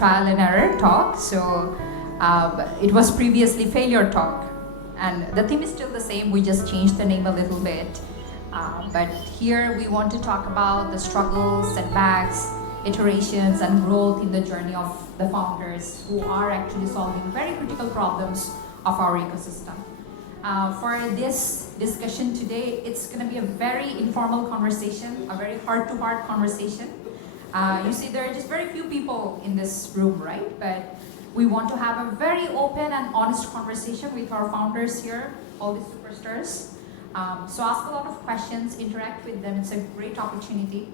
trial and error talk. So it was previously failure talk. And the theme is still the same, we just changed the name a little bit. But here we want to talk about the struggles, setbacks, iterations, and growth in the journey of the founders who are actually solving very critical problems of our ecosystem. For this discussion today, it's going to be a very informal conversation, a very heart-to-heart conversation. You see, there are just very few people in this room, right? But we want to have a very open and honest conversation with our founders here, all these superstars. So ask a lot of questions, interact with them. It's a great opportunity.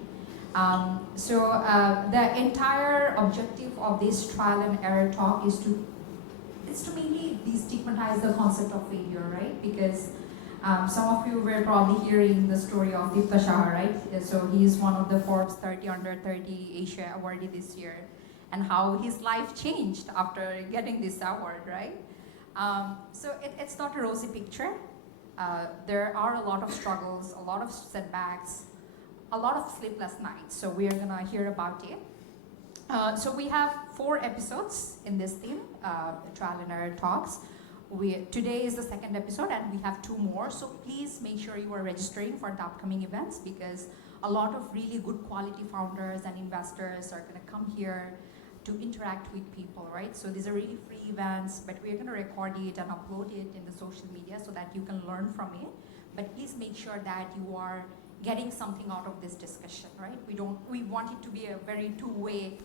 The entire objective of this trial and error talk is to mainly destigmatize the concept of failure, right? Because some of you were probably hearing the story of Diptha Saha, right? So he is one of the Forbes 30 Under 30 Asia awardee this year, and how his life changed after getting this award, right? It's not a rosy picture. There are a lot of struggles, a lot of setbacks, a lot of sleepless nights. So we are gonna hear about it. So we have 4 episodes in this theme, trial and error talks. Today is the 2nd episode and we have 2 more. So please make sure you are registering for the upcoming events, because a lot of really good quality founders and investors are gonna come here to interact with people, right? So these are really free events, but we're gonna record it and upload it in the social media so that you can learn from it. But please make sure that you are getting something out of this discussion, right? We want it to be a very two-way.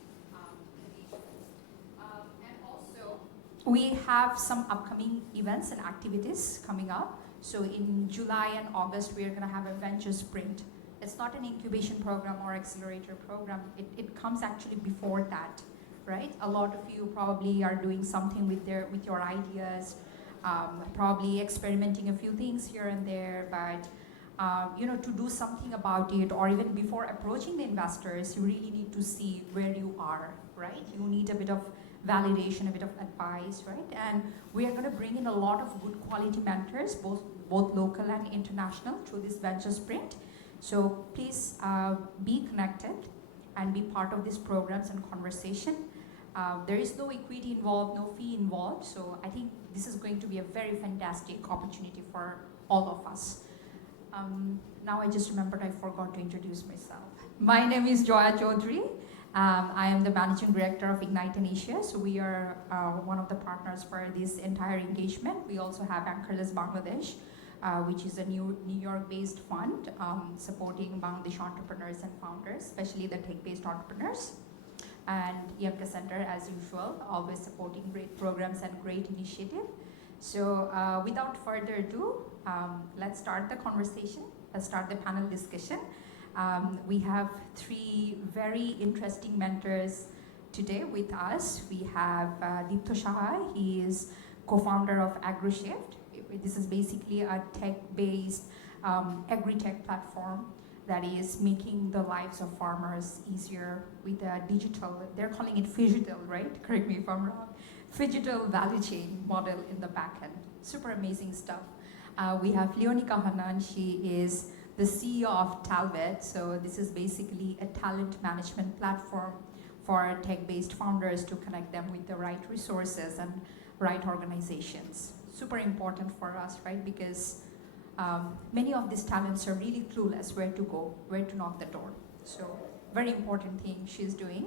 And also, we have some upcoming events and activities coming up. So in July and August, we're gonna have a venture sprint. It's not an incubation program or accelerator program. It comes actually before that, right? A lot of you probably are doing something with your ideas, probably experimenting a few things here and there, but to do something about it, or even before approaching the investors, you really need to see where you are, right? You need a bit of validation, a bit of advice, right? And we are going to bring in a lot of good quality mentors, both local and international, through this venture sprint. So please be connected and be part of these programs and conversation. There is no equity involved, no fee involved. So I think this is going to be a very fantastic opportunity for all of us. Now I just remembered I forgot to introduce myself. My name is Reyasat Chowdhury. I am the Managing Director of Igniten Asia. So we are one of the partners for this entire engagement. We also have Anchorless Bangladesh, which is a New York-based fund supporting Bangladesh entrepreneurs and founders, especially the tech-based entrepreneurs. And EMK Center, as usual, always supporting great programs and great initiative. So without further ado, let's start the conversation. Let's start the panel discussion. We have 3 very interesting mentors today with us. We have Diptha Saha. He is co-founder of Agroshift. This is basically a tech-based agri-tech platform that is making the lives of farmers easier with a digital, they're calling it phygital, right? Correct me if I'm wrong. Phygital value chain model in the back end. Super amazing stuff. We have Leonika Hannan. She is the CEO of Talvette. So this is basically a talent management platform for tech-based founders to connect them with the right resources and right organizations. Super important for us, right? Because many of these talents are really clueless where to go, where to knock the door. So very important thing she's doing.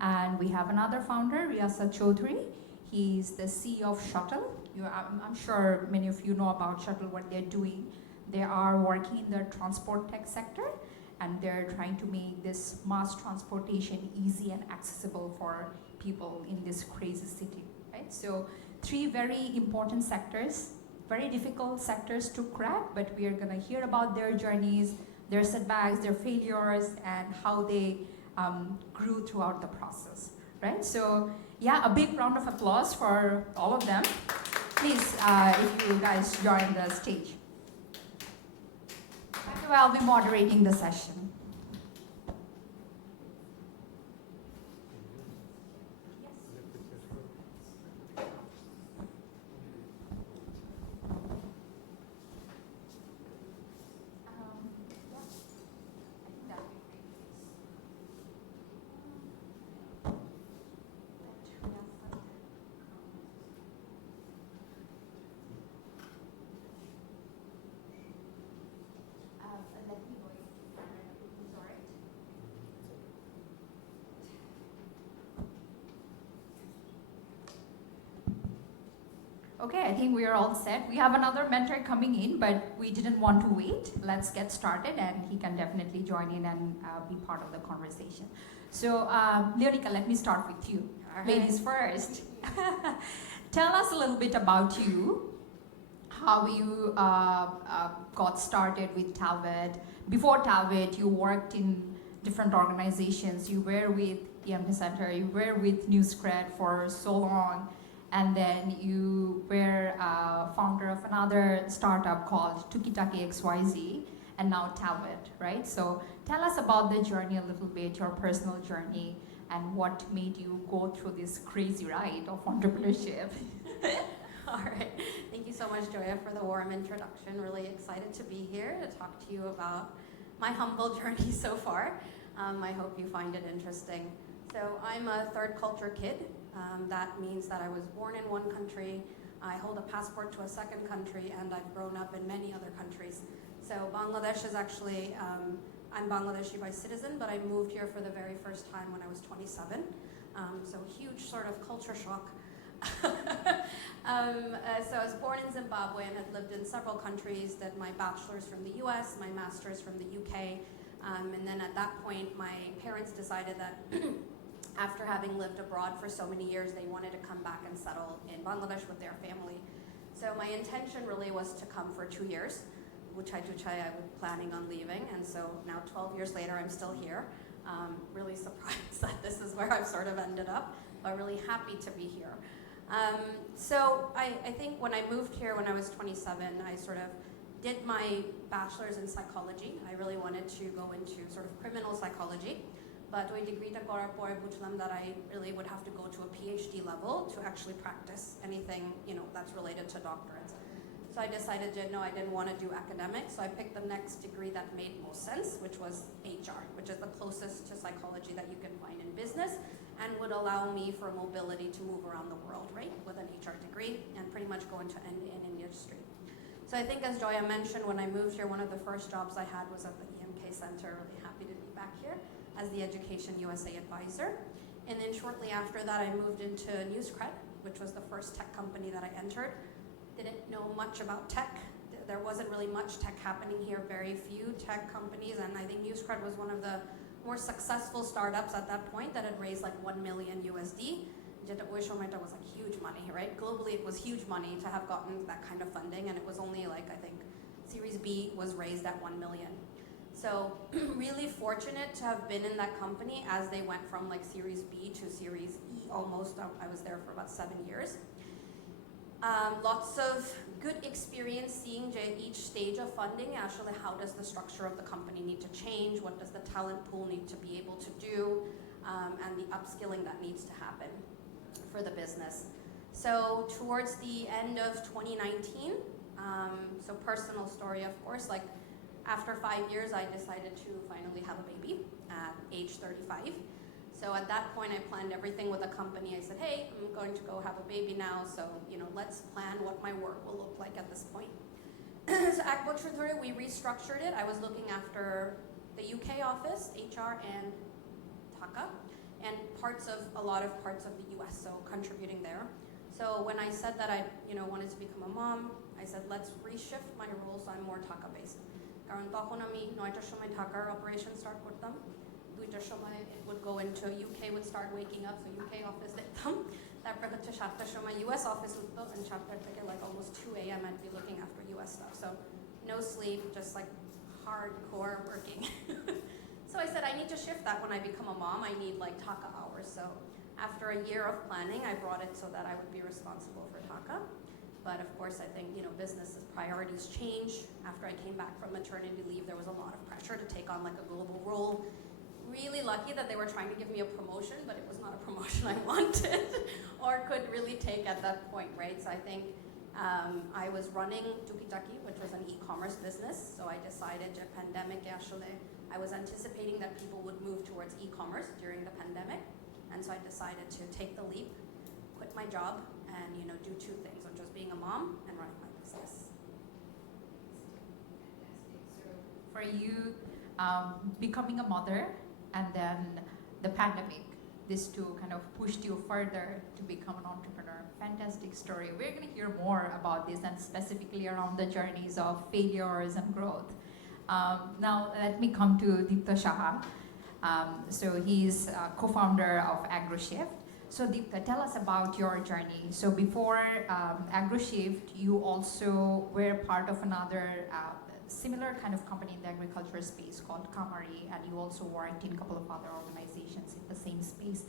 And we have another founder, Reyasat Chowdhury. He's the CEO of Shuttle. I'm sure many of you know about Shuttle, what they're doing. They are working in the transport tech sector, and they're trying to make this mass transportation easy and accessible for people in this crazy city, right? So 3 very important sectors, very difficult sectors to crack, but we are gonna hear about their journeys, their setbacks, their failures, and how they grew throughout the process, right? So yeah, a big round of applause for all of them. Please, if you guys join the stage. Anyway, I'll be moderating the session. Okay, I think we are all set. We have another mentor coming in, but we didn't want to wait. Let's get started, and he can definitely join in and be part of the conversation. So, Leonika, let me start with you. Right. Ladies first. Tell us a little bit about you, how you got started with Talvette. Before Talvette, you worked in different organizations. You were with EMK Center, you were with Newscred for so long, and then you were founder of another startup called Tukitaki XYZ, and now Talvette, right? So tell us about the journey a little bit, your personal journey, and what made you go through this crazy ride of entrepreneurship. All right. Thank you so much, Joya, for the warm introduction. Really excited to be here to talk to you about my humble journey so far. I hope you find it interesting. So I'm a third culture kid. That means that I was born in one country, I hold a passport to a second country, and I've grown up in many other countries. So Bangladesh is actually, I'm Bangladeshi by citizen, but I moved here for the very first time when I was 27. So huge sort of culture shock. So I was born in Zimbabwe and had lived in several countries, did my bachelor's from the US, my master's from the UK. And then at that point, my parents decided that after having lived abroad for so many years, they wanted to come back and settle in Bangladesh with their family. So my intention really was to come for 2 years, which I was planning on leaving. And so now 12 years later, I'm still here. Really surprised that this is where I've sort of ended up, but really happy to be here. So I think when I moved here when I was 27, I sort of did my bachelor's in psychology. I really wanted to go into sort of criminal psychology. But ওই ডিগ্রিটা করার পরে বুঝলাম that I really would have to go to a PhD level to actually practice anything, that's related to doctorates. So I decided that no, I didn't want to do academics, so I picked the next degree that made most sense, which was HR, which is the closest to psychology that you can find in business and would allow me for mobility to move around the world, right, with an HR degree and pretty much go into any industry. So I think as Joya mentioned, when I moved here, one of the first jobs I had was at the EMK Center. Really happy to be back here as the Education USA advisor. And then shortly after that, I moved into Newscred, which was the first tech company that I entered. Didn't know much about tech. There wasn't really much tech happening here, very few tech companies, and I think Newscred was one of the more successful startups at that point that had raised like 1 million USD. That was like huge money, right? Globally, it was huge money to have gotten that kind of funding, and it was only like, I think, Series B was raised at 1 million. So really fortunate to have been in that company as they went from like Series B to Series E almost. I was there for about 7 years. Lots of good experience seeing each stage of funding. Actually, how does the structure of the company need to change? What does the talent pool need to be able to do? And the upskilling that needs to happen for the business. So towards the end of 2019, so personal story, of course, like after 5 years, I decided to finally have a baby at age 35. So at that point, I planned everything with the company. I said, hey, I'm going to go have a baby now, so let's plan what my work will look like at this point. So Agroshift, we restructured it. I was looking after the UK office, HR, and Dhaka, and a lot of parts of the US, so contributing there. So when I said that I wanted to become a mom, I said, let's reshift my role so I'm more Dhaka-based. কারণ তখন আমি 9টার সময় ঢাকার operation start করতাম, 2টার সময় it would go into UK would start waking up, so UK office দেখতাম, তারপর হচ্ছে 7টার সময় US office উঠতো, and 7টার থেকে like almost 2 a.m. I'd be looking after US stuff, so no sleep, just like hardcore working. So I said I need to shift that when I become a mom. I need like Dhaka hours. So after a year of planning, I brought it so that I would be responsible for Dhaka. But of course, I think business's priorities change. After I came back from maternity leave, there was a lot of pressure to take on like a global role. Really lucky that they were trying to give me a promotion, but it was not a promotion I wanted or could really take at that point, right? So I think I was running Tukitaki, which was an e-commerce business. So I decided to pandemic actually. I was anticipating that people would move towards e-commerce during the pandemic. And so I decided to take the leap, quit my job, and do 2 things, which was being a mom and running my business. So for you, becoming a mother and then the pandemic, this two kind of pushed you further to become an entrepreneur. Fantastic story. We're going to hear more about this and specifically around the journeys of failures and growth. Now let me come to Diptha Saha. So he's co-founder of Agroshift. So Diptha, tell us about your journey. So before Agroshift, you also were part of another similar kind of company in the agriculture space called Kamari, and you also worked in a couple of other organizations in the same space.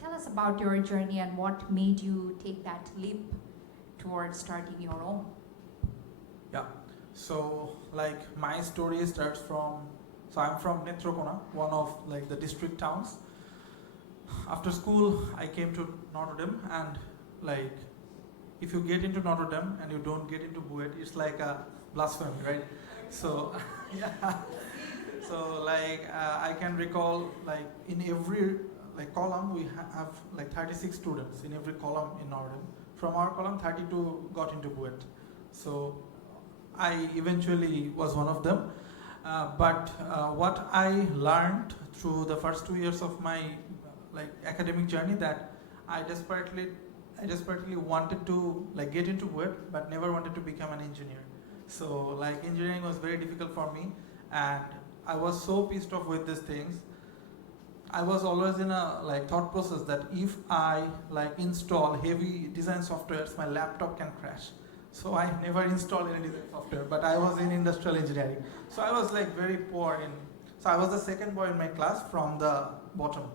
Tell us about your journey and what made you take that leap towards starting your own. Yeah, so like my story starts from, so I'm from Netrokona, one of like the district towns. After school, I came to Notre Dame, and like if you get into Notre Dame and you don't get into Buet, it's like a blasphemy, right? So yeah, so like I can recall like in every like column we have like 36 students in every column in Notre Dame. From our column, 32 got into Buet. So I eventually was one of them. But what I learned through the first 2 years of my like academic journey, that I desperately wanted to like get into Buet, but never wanted to become an engineer. So like engineering was very difficult for me, and I was so pissed off with these things. I was always in a like thought process that if I like install heavy design softwares, my laptop can crash. So I never installed any design software, but I was in industrial engineering. So I was like very poor in, so I was the second boy in my class from the bottom.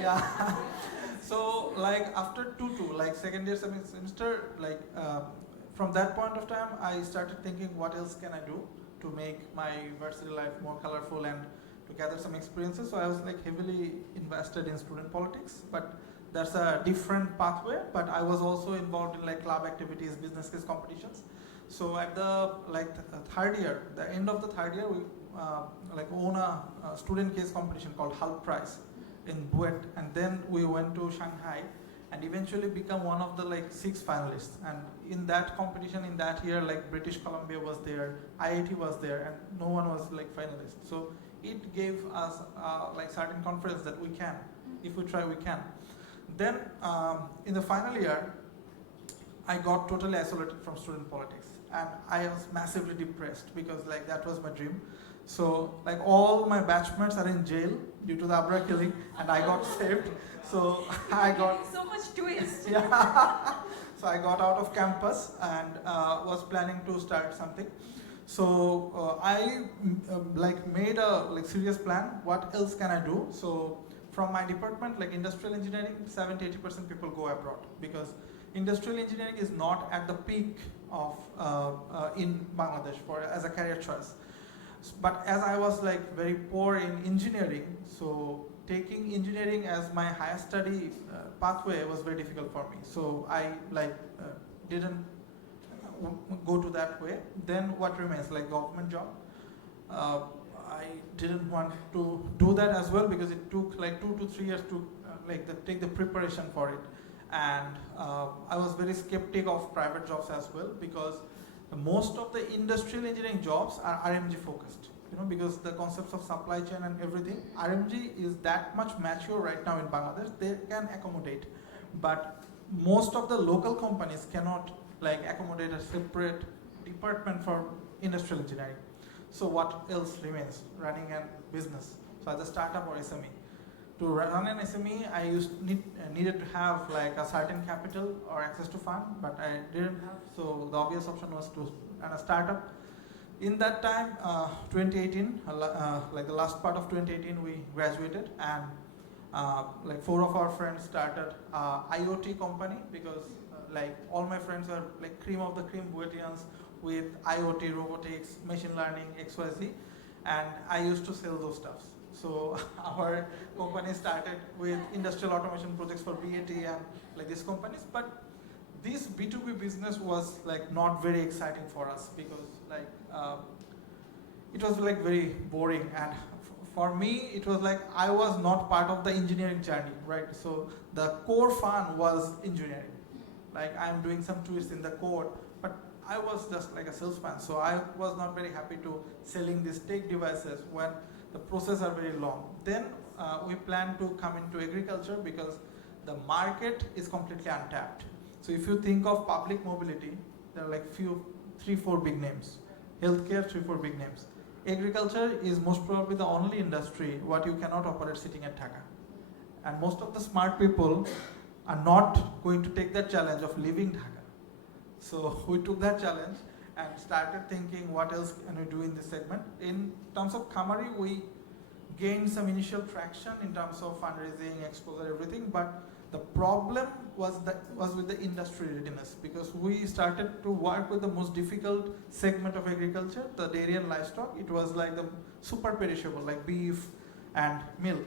Yeah. So like after 2-2, like second year semester, like from that point of time, I started thinking what else can I do to make my university life more colorful and to gather some experiences. So I was like heavily invested in student politics, but that's a different pathway. But I was also involved in like club activities, business case competitions. So at the like third year, the end of the third year, we like won a student case competition called Hulk Prize in Buet, and then we went to Shanghai and eventually become one of the like 6 finalists. And in that competition in that year, like British Columbia was there, IIT was there, and no one was like finalist. So it gave us like certain confidence that we can, if we try, we can. Then in the final year, I got totally isolated from student politics, and I was massively depressed because like that was my dream. So like all my batchmates are in jail due to the Abra killing, and I got saved. So I got so much twist. Yeah. So I got out of campus and was planning to start something. So I like made a like serious plan. What else can I do? So from my department, like industrial engineering, 70-80% people go abroad because industrial engineering is not at the peak of in Bangladesh for as a career choice. But as I was like very poor in engineering, so taking engineering as my higher study pathway was very difficult for me. So I like didn't go to that way. Then what remains, like government job? I didn't want to do that as well because it took like 2 to 3 years to take the preparation for it. And I was very skeptic of private jobs as well because most of the industrial engineering jobs are RMG focused, you know, because the concepts of supply chain and everything, RMG is that much mature right now in Bangladesh, they can accommodate. But most of the local companies cannot like accommodate a separate department for industrial engineering. So what else remains? Running a business. So as a startup or SME. To run an SME, I needed to have like a certain capital or access to fund, but I didn't have. So the obvious option was to run a startup. In that time, 2018, like the last part of 2018, we graduated, and like 4 of our friends started IoT company because like all my friends are like cream of the cream Buetians with IoT, robotics, machine learning, XYZ, and I used to sell those stuffs. So our company started with industrial automation projects for BAT and like these companies, but this B2B business was like not very exciting for us because like it was like very boring, and for me it was like I was not part of the engineering journey, right? So the core fun was engineering. Like I'm doing some twists in the code, but I was just like a salesman, so I was not very happy to selling these tech devices when the process are very long. Then we plan to come into agriculture because the market is completely untapped. So if you think of public mobility, there are like 3-4 big names. Healthcare, 3-4 big names. Agriculture is most probably the only industry what you cannot operate sitting at Dhaka. And most of the smart people are not going to take that challenge of leaving Dhaka. So we took that challenge and started thinking what else can we do in this segment. In terms of Khamari, we gained some initial traction in terms of fundraising, exposure, everything, but the problem was with the industry readiness, because we started to work with the most difficult segment of agriculture, the dairy and livestock. It was like the super perishable, like beef and milk.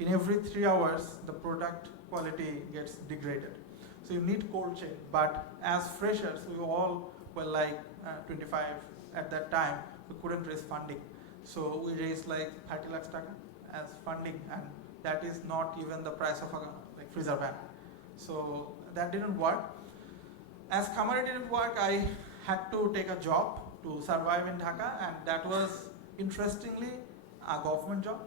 In every 3 hours, the product quality gets degraded. So you need cold chain. But as freshers, we all were like 25 at that time. We couldn't raise funding. So we raised like 30 lakhs taka as funding, and that is not even the price of a freezer van. So that didn't work. As Khamari didn't work, I had to take a job to survive in Dhaka, and that was, interestingly, a government job.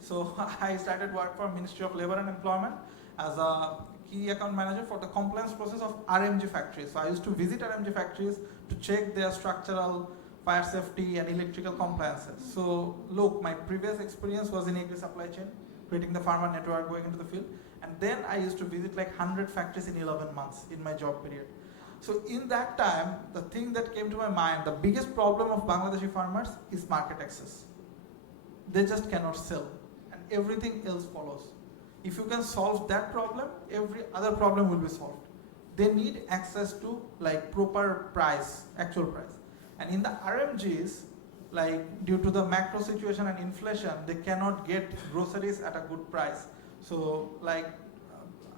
So I started work for Ministry of Labour and Employment as a key account manager for the compliance process of RMG factories. So I used to visit RMG factories to check their structural, fire safety and electrical compliances. So look, my previous experience was in agri supply chain, creating the farmer network, going into the field. And then I used to visit like 100 factories in 11 months in my job period. So in that time, the thing that came to my mind, the biggest problem of Bangladeshi farmers is market access. They just cannot sell, and everything else follows. If you can solve that problem, every other problem will be solved. They need access to like proper price, actual price. And in the RMGs, like due to the macro situation and inflation, they cannot get groceries at a good price. So like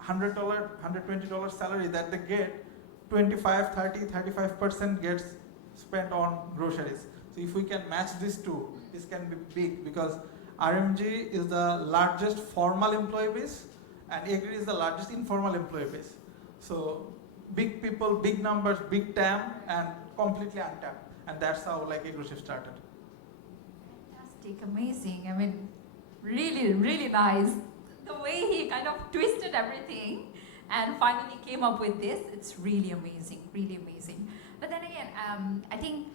$100, $120 salary that they get, 25, 30, 35% gets spent on groceries. So if we can match these two, this can be big, because RMG is the largest formal employee base and Agri is the largest informal employee base. So big people, big numbers, big TAM, and completely untapped. And that's how like Agroshift started. Fantastic, amazing. I mean, really, really nice. The way he kind of twisted everything and finally came up with this, it's really amazing, really amazing. But then again, I think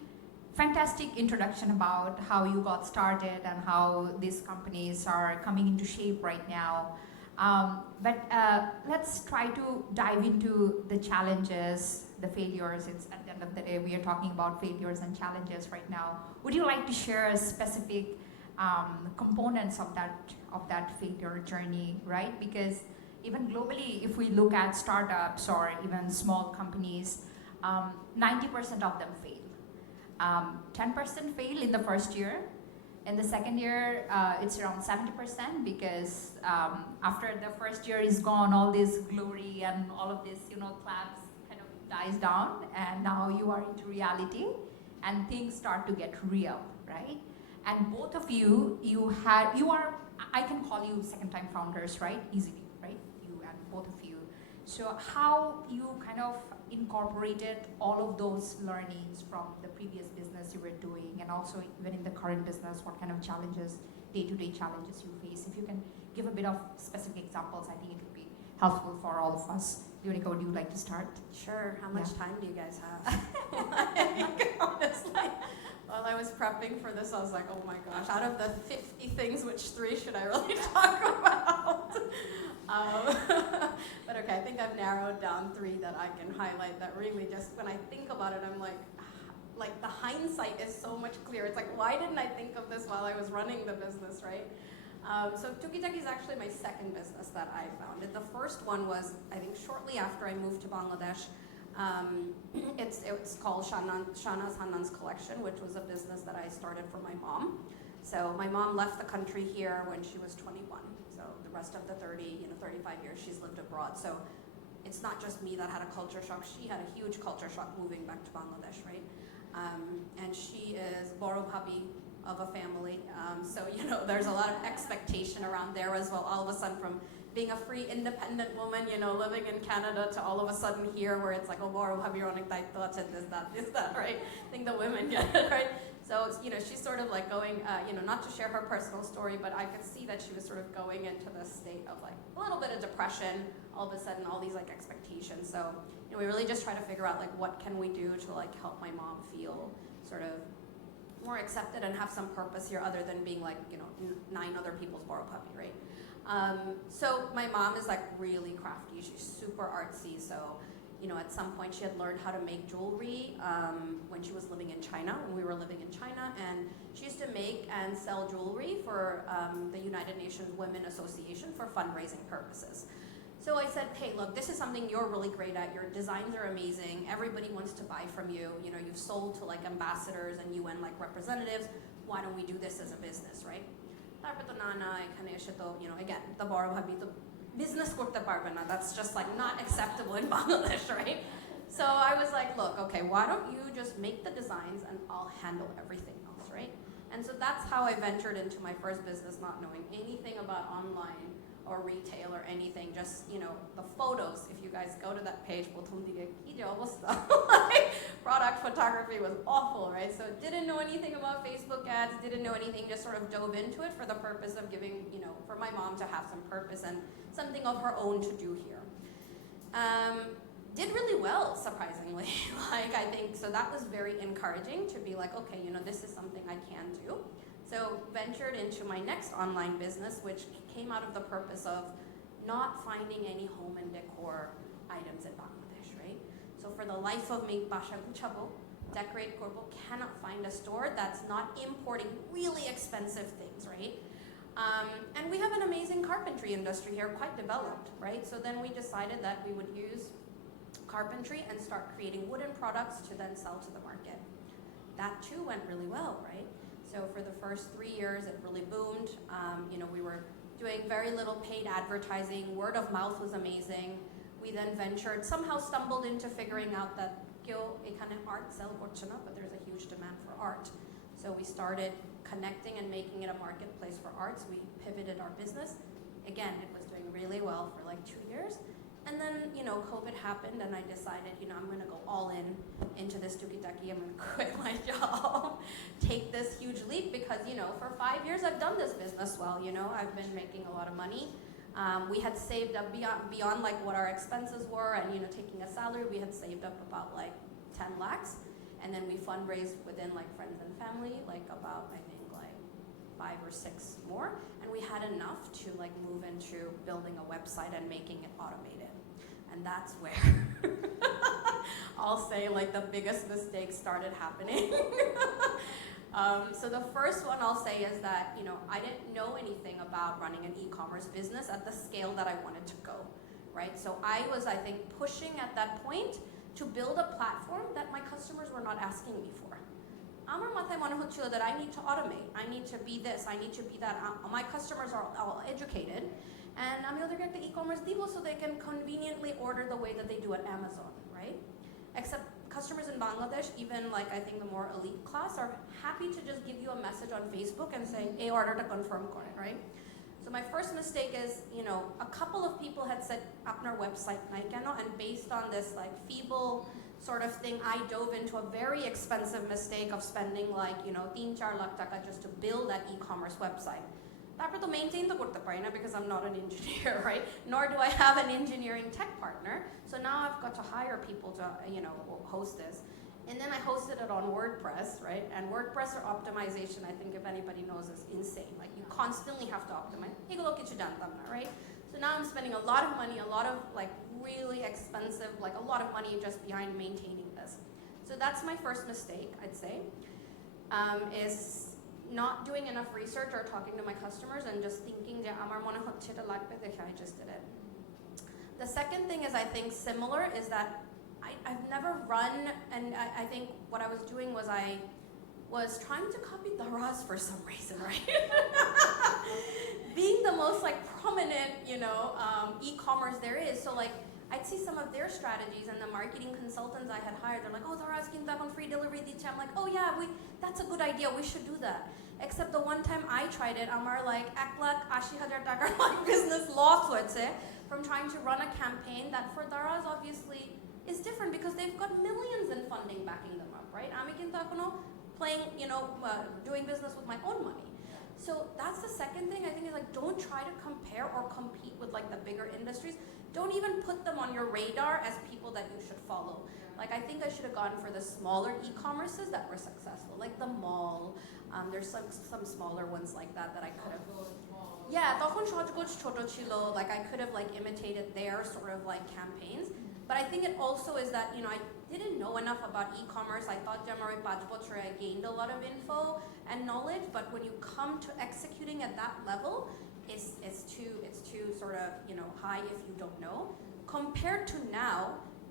fantastic introduction about how you got started and how these companies are coming into shape right now. But let's try to dive into the challenges, the failures. It's at the end of the day, we are talking about failures and challenges right now. Would you like to share a specific components of that failure journey, right? Because even globally, if we look at startups or even small companies, 90% of them fail. 10% fail in the first year. In the second year, it's around 70%, because after the first year is gone, all this glory and all of this, claps kind of dies down, and now you are into reality, and things start to get real, right? And both of you, I can call you second-time founders, right? Easily, right? You and both of you. So how you kind of incorporated all of those learnings from the previous business you were doing, and also even in the current business, what kind of challenges, day-to-day challenges you face? If you can give a bit of specific examples, I think it would be helpful for all of us. Leonika, would you like to start? Sure. How much time do you guys have? Like, honestly, while I was prepping for this, I was like, oh my gosh, out of the 50 things, which 3 should I really talk about? But okay, I think I've narrowed down 3 that I can highlight that really just, when I think about it, I'm like the hindsight is so much clearer. It's like, why didn't I think of this while I was running the business, right? So Tukitaki is actually my second business that I founded. The first one was, I think, shortly after I moved to Bangladesh. It's called Shahnaaz Hannan's Collection, which was a business that I started for my mom. So my mom left the country here when she was 21. So the rest of the 35 years she's lived abroad. So it's not just me that had a culture shock. She had a huge culture shock moving back to Bangladesh, right? And she is Boro Bhabi of a family. So, there's a lot of expectation around there as well. All of a sudden, from being a free, independent woman, living in Canada, to all of a sudden here where it's like, oh, Boro Bhabi, this, that, right? I think the women get it, right? So, she's sort of like going, not to share her personal story, but I could see that she was sort of going into this state of like a little bit of depression, all of a sudden, all these like expectations. So, we really just try to figure out like what can we do to like help my mom feel sort of more accepted and have some purpose here other than being like, 9 other people's borrowed puppy, right? So my mom is like really crafty. She's super artsy. So, at some point she had learned how to make jewelry when she was living in China, when we were living in China. And she used to make and sell jewelry for the United Nations Women Association for fundraising purposes. So I said, hey, look, this is something you're really great at. Your designs are amazing. Everybody wants to buy from you. You've sold to like ambassadors and UN like representatives. Why don't we do this as a business, right? Again, the borrow habi to business korte parbe na. That's just like not acceptable in Bangladesh, right? So I was like, look, okay, why don't you just make the designs and I'll handle everything else, right? And so that's how I ventured into my first business, not knowing anything about online or retail or anything, just, the photos. If you guys go to that page, product photography was awful, right? So didn't know anything about Facebook ads, didn't know anything, just sort of dove into it for the purpose of giving, for my mom to have some purpose and something of her own to do here. Did really well, surprisingly. I think, so that was very encouraging to be like, okay, this is something I can do. So ventured into my next online business, which came out of the purpose of not finding any home and decor items in Bangladesh, right? So for the life of me, Basha Guchabo, Decorate Corpo cannot find a store that's not importing really expensive things, right? And we have an amazing carpentry industry here, quite developed, right? So then we decided that we would use carpentry and start creating wooden products to then sell to the market. That too went really well, right? So for the first 3 years, it really boomed. We were doing very little paid advertising. Word of mouth was amazing. We then ventured, somehow stumbled into figuring out that art sell korchana, but there's a huge demand for art. So we started connecting and making it a marketplace for arts. We pivoted our business. Again, it was doing really well for like 2 years. And then, COVID happened and I decided, I'm going to go all into this tuki-taki. I'm going to quit my job, take this huge leap because, for 5 years I've done this business well, I've been making a lot of money. We had saved up beyond like what our expenses were and, taking a salary, we had saved up about like 10 lakhs. And then we fundraised within like friends and family, like about, I think, like 5 or 6 more. And we had enough to like move into building a website and making it automated. And that's where I'll say like the biggest mistake started happening. So the first one I'll say is that, I didn't know anything about running an e-commerce business at the scale that I wanted to go, right? So I was, I think, pushing at that point to build a platform that my customers were not asking me for. Amar mathay mone hocchilo that I need to automate, I need to be this, I need to be that. My customers are all educated, and আমি ওদেরকে একটা e-commerce দিব so they can conveniently order the way that they do at Amazon, right? Except customers in Bangladesh, even like I think the more elite class, are happy to just give you a message on Facebook and say, hey, order to confirm kore, right? So my first mistake is, a couple of people had said, apnar website nai keno, and based on this like feeble sort of thing, I dove into a very expensive mistake of spending like, 3-4 lakh taka just to build that e-commerce website. তারপর তো maintain তো করতে পারি না because I'm not an engineer, right? Nor do I have an engineering tech partner. So now I've got to hire people to, host this. And then I hosted it on WordPress, right? And WordPress or optimization, I think if anybody knows, is insane. Like you constantly have to optimize. এগুলো কিছু জানতাম না, right? So now I'm spending a lot of money, a lot of like really expensive, like a lot of money just behind maintaining this. So that's my first mistake, I'd say, is not doing enough research or talking to my customers and just thinking that amar mone hocche eta lagbe dekhe I just did it. The second thing is I think similar is that I've never run, and I think what I was doing was I was trying to copy Daraz for some reason, right? Being the most like prominent, e-commerce there is, so like I'd see some of their strategies and the marketing consultants I had hired, they're like, oh, Daraz kintu ekhon free delivery dicche. I'm like, oh yeah, that's a good idea, we should do that. Except the one time I tried it, amar like 1,80,000 takar like business loss hoyeche from trying to run a campaign that for Daraz obviously is different because they've got millions in funding backing them up, right? Ami kintu ekhono playing, doing business with my own money. So that's the second thing I think is like, don't try to compare or compete with like the bigger industries. Don't even put them on your radar as people that you should follow. Like I think I should have gone for the smaller e-commerces that were successful, like the mall. There's some smaller ones like that I could have. Yeah, তখন সজগোজ ছোট ছিল, like I could have like imitated their sort of like campaigns. But I think it also is that, I didn't know enough about e-commerce. I thought I gained a lot of info and knowledge, but when you come to executing at that level, it's too sort of, high if you don't know. Compared to now,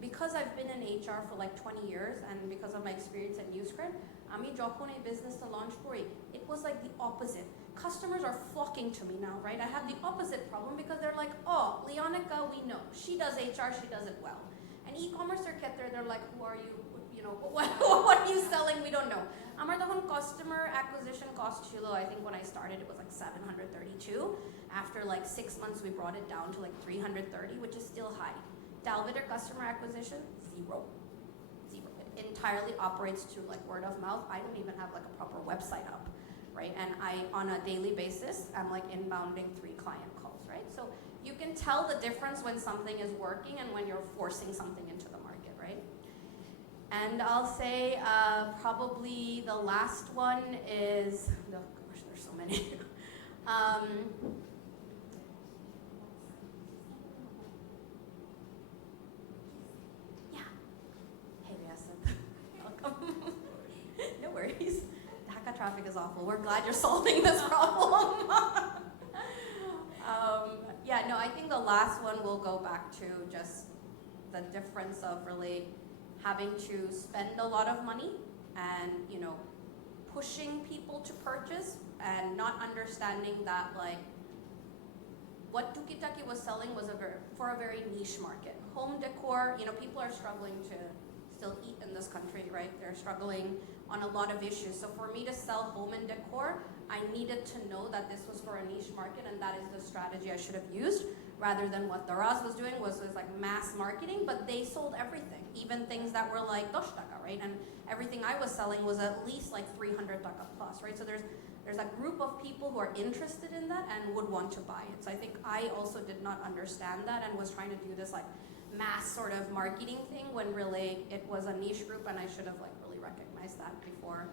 because I've been in HR for like 20 years and because of my experience at Newscript, আমি যখন এই business launch করি, it was like the opposite. Customers are flocking to me now, right? I have the opposite problem because they're like, oh, Leonika, we know. She does HR, she does it well. And e-commerce they're like, who are you? What are you selling? We don't know. Amar tokhon customer acquisition cost chilo, I think when I started it was like 732. After like 6 months we brought it down to like 330, which is still high. Talvette customer acquisition, zero. It entirely operates through like word of mouth. I don't even have like a proper website up, right? And I, on a daily basis, I'm like inbounding 3 client calls, right? So you can tell the difference when something is working and when you're forcing something into the market, right? And I'll say probably the last one is, oh gosh, there's so many. No worries. Dhaka traffic is awful. We're glad you're solving this problem. I think the last one will go back to just the difference of really having to spend a lot of money and, pushing people to purchase and not understanding that like what Tukitaki was selling was for a very niche market. Home decor, people are struggling to still eat in this country, right? They're struggling on a lot of issues. So for me to sell home and decor, I needed to know that this was for a niche market and that is the strategy I should have used rather than what Daraz was doing was like mass marketing, but they sold everything, even things that were like 10 taka, right? And everything I was selling was at least like 300 taka plus, right? So there's a group of people who are interested in that and would want to buy it. So I think I also did not understand that and was trying to do this like mass sort of marketing thing when really it was a niche group and I should have like really recognized that before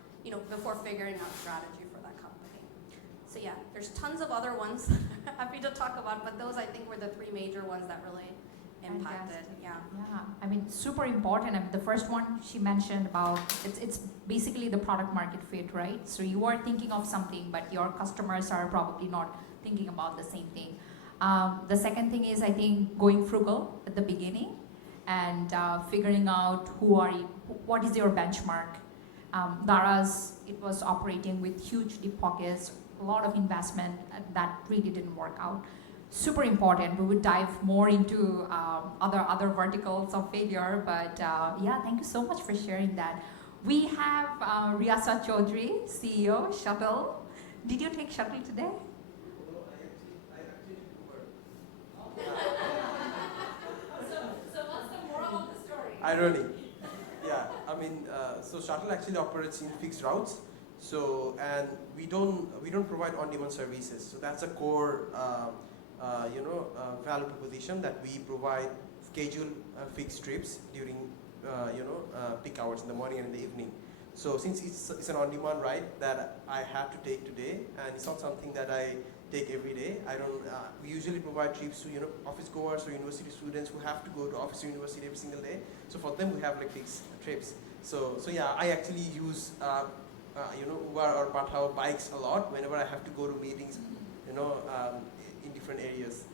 figuring out strategy for that company. So yeah, there's tons of other ones happy to talk about, but those I think were the 3 major ones that really impacted. I mean, super important. I mean, the first one she mentioned about it's basically the product market fit, right? So you are thinking of something, but your customers are probably not thinking about the same thing. The second thing is, I think, going frugal at the beginning and figuring out what is your benchmark. Daraz, it was operating with huge deep pockets, a lot of investment that really didn't work out. Super important. We would dive more into other verticals of failure, but thank you so much for sharing that. We have Reyasat Chowdhury, CEO, Shuttle. Did you take Shuttle today? So what's the moral of the story? Irony. Yeah, I mean, so Shuttle actually operates in fixed routes. So, and we don't provide on-demand services. So that's a core, value proposition that we provide scheduled fixed trips during, peak hours in the morning and in the evening. So since it's an on-demand ride that I have to take today, and it's not something that I take every day. We usually provide trips to office goers or university students who have to go to office or university every single day. So for them we have like fixed trips. So yeah, I actually use Uber or Pathao bikes a lot whenever I have to go to meetings, in different areas.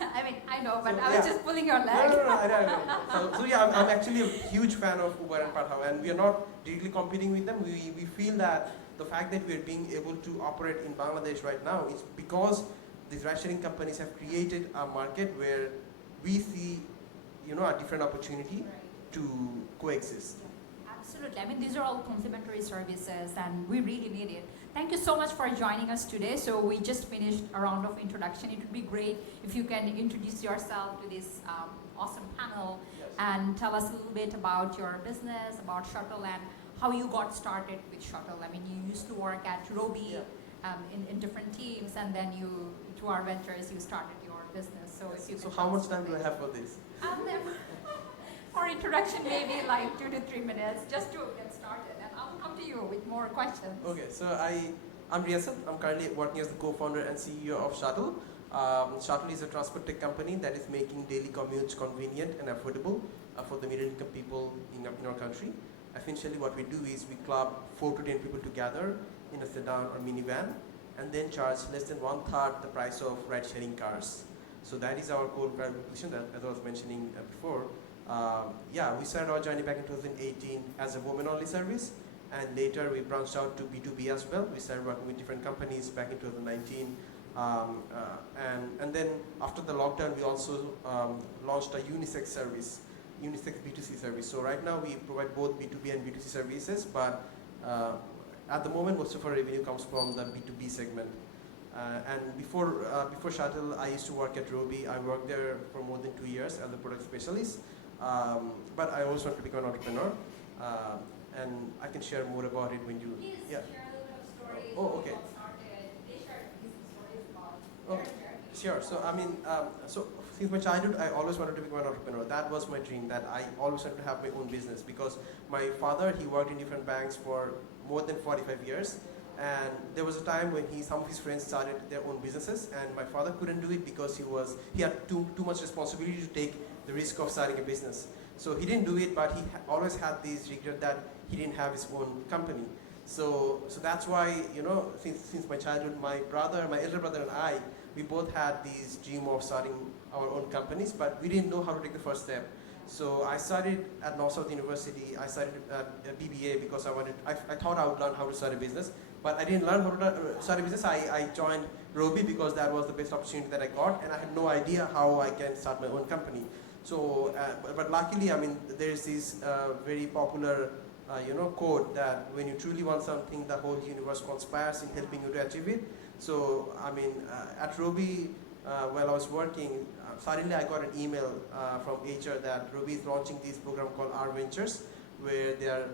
I mean, I know, but I was just pulling your leg. No, I know. So yeah, I'm actually a huge fan of Uber and Pathao, and we are not directly competing with them. We feel that the fact that we are being able to operate in Bangladesh right now is because these ride-sharing companies have created a market where we see, a different opportunity to coexist. Absolutely. I mean, these are all complementary services and we really need it. Thank you so much for joining us today. So we just finished a round of introduction. It would be great if you can introduce yourself to this awesome panel and tell us a little bit about your business, about Shuttle, and how you got started with Shuttle. I mean, you used to work at Robi Yeah. in different teams, and then you, through our ventures, you started your business. So if you So could how tell much us time do I bit. have for this? For introduction, maybe like 2 to 3 minutes, just to get started, and I'll come to you with more questions. Okay, so I'm Reyasat. I'm currently working as the co-founder and CEO of Shuttle. Shuttle is a transport tech company that is making daily commutes convenient and affordable for the middle income people in our country. Essentially what we do is we club 4 to 10 people together in a sedan or minivan and then charge less than 1/3 the price of ride-sharing cars. So that is our core proposition that, as I was mentioning before. We started our journey back in 2018 as a women-only service, and later we branched out to B2B as well. We started working with different companies back in 2019. And then after the lockdown, we also launched a unisex service, unisex B2C service. So right now we provide both B2B and B2C services, but at the moment most of our revenue comes from the B2B segment. And before Shuttle, I used to work at Robi. I worked there for more than 2 years as a product specialist. But I also want to become an entrepreneur, and I can share more about it when you. Please Yeah. share a little bit of stories. Oh, okay. How it started. They shared these stories about Okay. their journey. Sure. So I mean, so since my childhood, I always wanted to become an entrepreneur. That was my dream. That I always wanted to have my own business because my father, he worked in different banks for more than 45 years. And there was a time when some of his friends started their own businesses, and my father couldn't do it because he had too much responsibility to take the risk of starting a business. So he didn't do it, but he always had this regret that he didn't have his own company. So that's why, since my childhood, my elder brother and I, we both had this dream of starting our own companies, but we didn't know how to take the first step. So I started at North South University. I started a BBA because I thought I would learn how to start a business, but I didn't learn how to start a business. I joined Robi because that was the best opportunity that I got, and I had no idea how I can start my own company. So, but luckily, I mean, there is this very popular, quote that when you truly want something, the whole universe conspires in helping you to achieve it. So, I mean, at Robi, while I was working, suddenly I got an email from HR that Robi is launching this program called R Ventures, where they are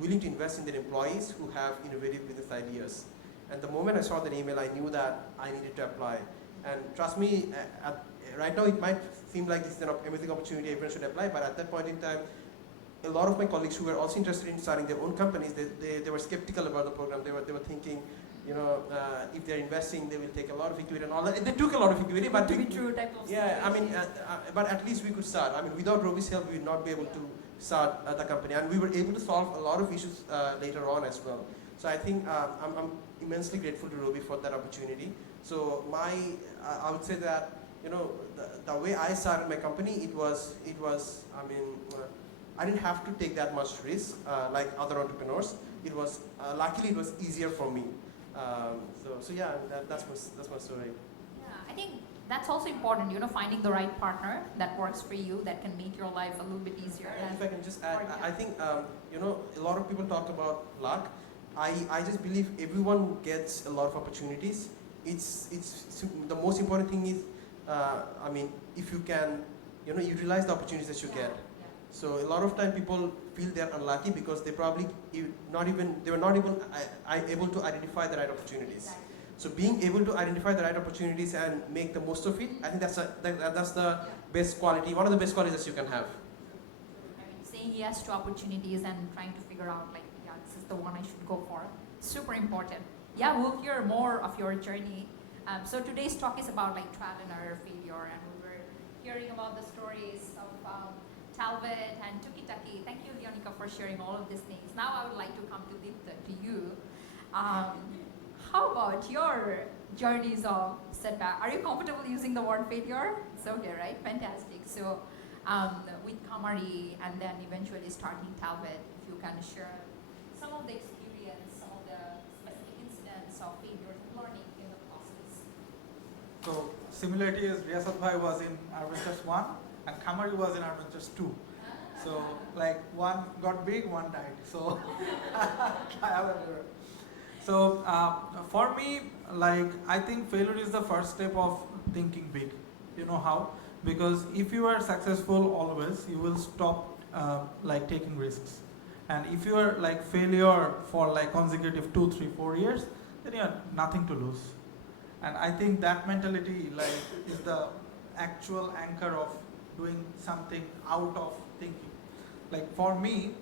willing to invest in their employees who have innovative business ideas. And the moment I saw that email, I knew that I needed to apply. And trust me, right now it might seem like this is an amazing opportunity, everyone should apply, but at that point in time, a lot of my colleagues who were also interested in starting their own companies, they were skeptical about the program. They were thinking, if they're investing, they will take a lot of equity and all that. They took a lot of equity, but to be true type of yeah, I mean, but at least we could start. I mean, without Robi's help, we would not be able to start the company, and we were able to solve a lot of issues later on as well. So I think I'm immensely grateful to Robi for that opportunity. So I would say that the way I started my company, it was I mean, I didn't have to take that much risk like other entrepreneurs. It was luckily it was easier for me. So yeah, that's my story. Yeah, I think that's also important, finding the right partner that works for you, that can make your life a little bit easier. And if I can just add, I think a lot of people talk about luck. I just believe everyone gets a lot of opportunities. It's the most important thing is, I mean, if you can, utilize the opportunities that you get. Yeah. So a lot of time people feel they're unlucky because they probably they were not even able to identify the right opportunities. Exactly. So being able to identify the right opportunities and make the most of it, I think that's the best quality, one of the best qualities that you can have. I mean, saying yes to opportunities and trying to figure out this is the one I should go for. Super important. Yeah, we'll hear more of your journey. So today's talk is about trial and error, failure, and we were hearing about the stories of Talvette and Tuki. Thank you, Leonika, for sharing all of these things. Now I would like to come to Diptha, to you. How about your journeys of setback? Are you comfortable using the word failure? It's okay, right? Fantastic. So with Kamari and then eventually starting Talvette, if you can share some of the experience, some of the specific incidents of failures and learning in the process. So similarity is Reyasat bhai was in Adventures 1 and Kamari was in Adventures 2. So one got big, one died. So trial and error. So for me, I think failure is the first step of thinking big. You know how? Because if you are successful always, you will stop taking risks. And if you are like failure for like consecutive 2, 3, 4 years, then you have nothing to lose. And I think that mentality like is the actual anchor of doing something out of thinking. Like for me,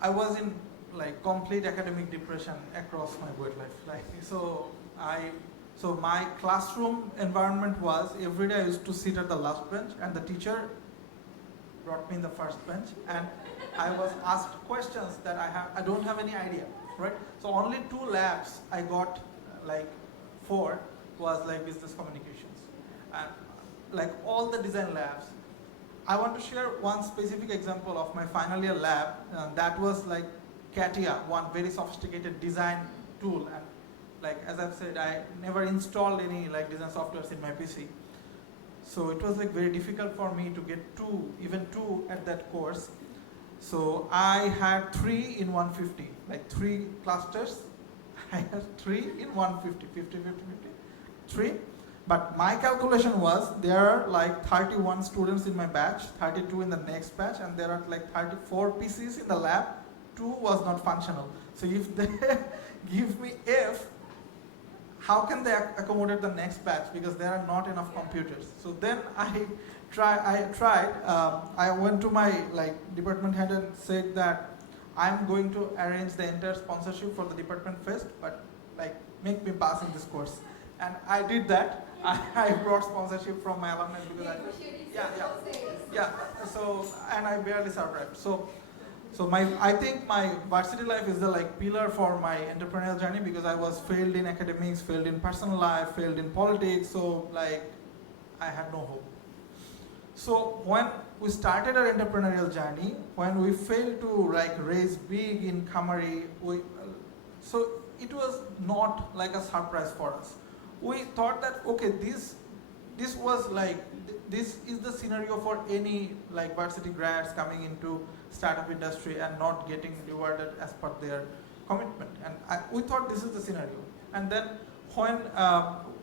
I was in like complete academic depression across my whole life. Like so my classroom environment was every day I used to sit at the last bench and the teacher brought me in the first bench and I was asked questions that I don't have any idea, right? So only 2 labs I got like 4 was like business communications. And like all the design labs, I want to share one specific example of my final year lab. That was like CATIA, one very sophisticated design tool. And like as I've said, I never installed any like design softwares in my PC. So it was like very difficult for me to get even two at that course. So I had 3 in 150, like 3 clusters. I had 3 in 150, 50, 50, 50, 3. But my calculation was there are like 31 students in my batch, 32 in the next batch, and there are like 34 PCs in the lab. 2 was not functional. So if they give me F, how can they accommodate the next batch? Because there are not enough computers. So then I tried. I went to my like department head and said that I'm going to arrange the entire sponsorship for the department fest, but like make me pass in this course. And I did that. I brought sponsorship from my alumni because So and I barely survived. So I think my varsity life is the like pillar for my entrepreneurial journey because I was failed in academics, failed in personal life, failed in politics. So like I had no hope. So when we started our entrepreneurial journey, when we failed to like raise big in Kamari, so it was not like a surprise for us. We thought that okay, this was like this is the scenario for any like varsity grads coming into startup industry and not getting rewarded as per their commitment. And we thought this is the scenario. And then when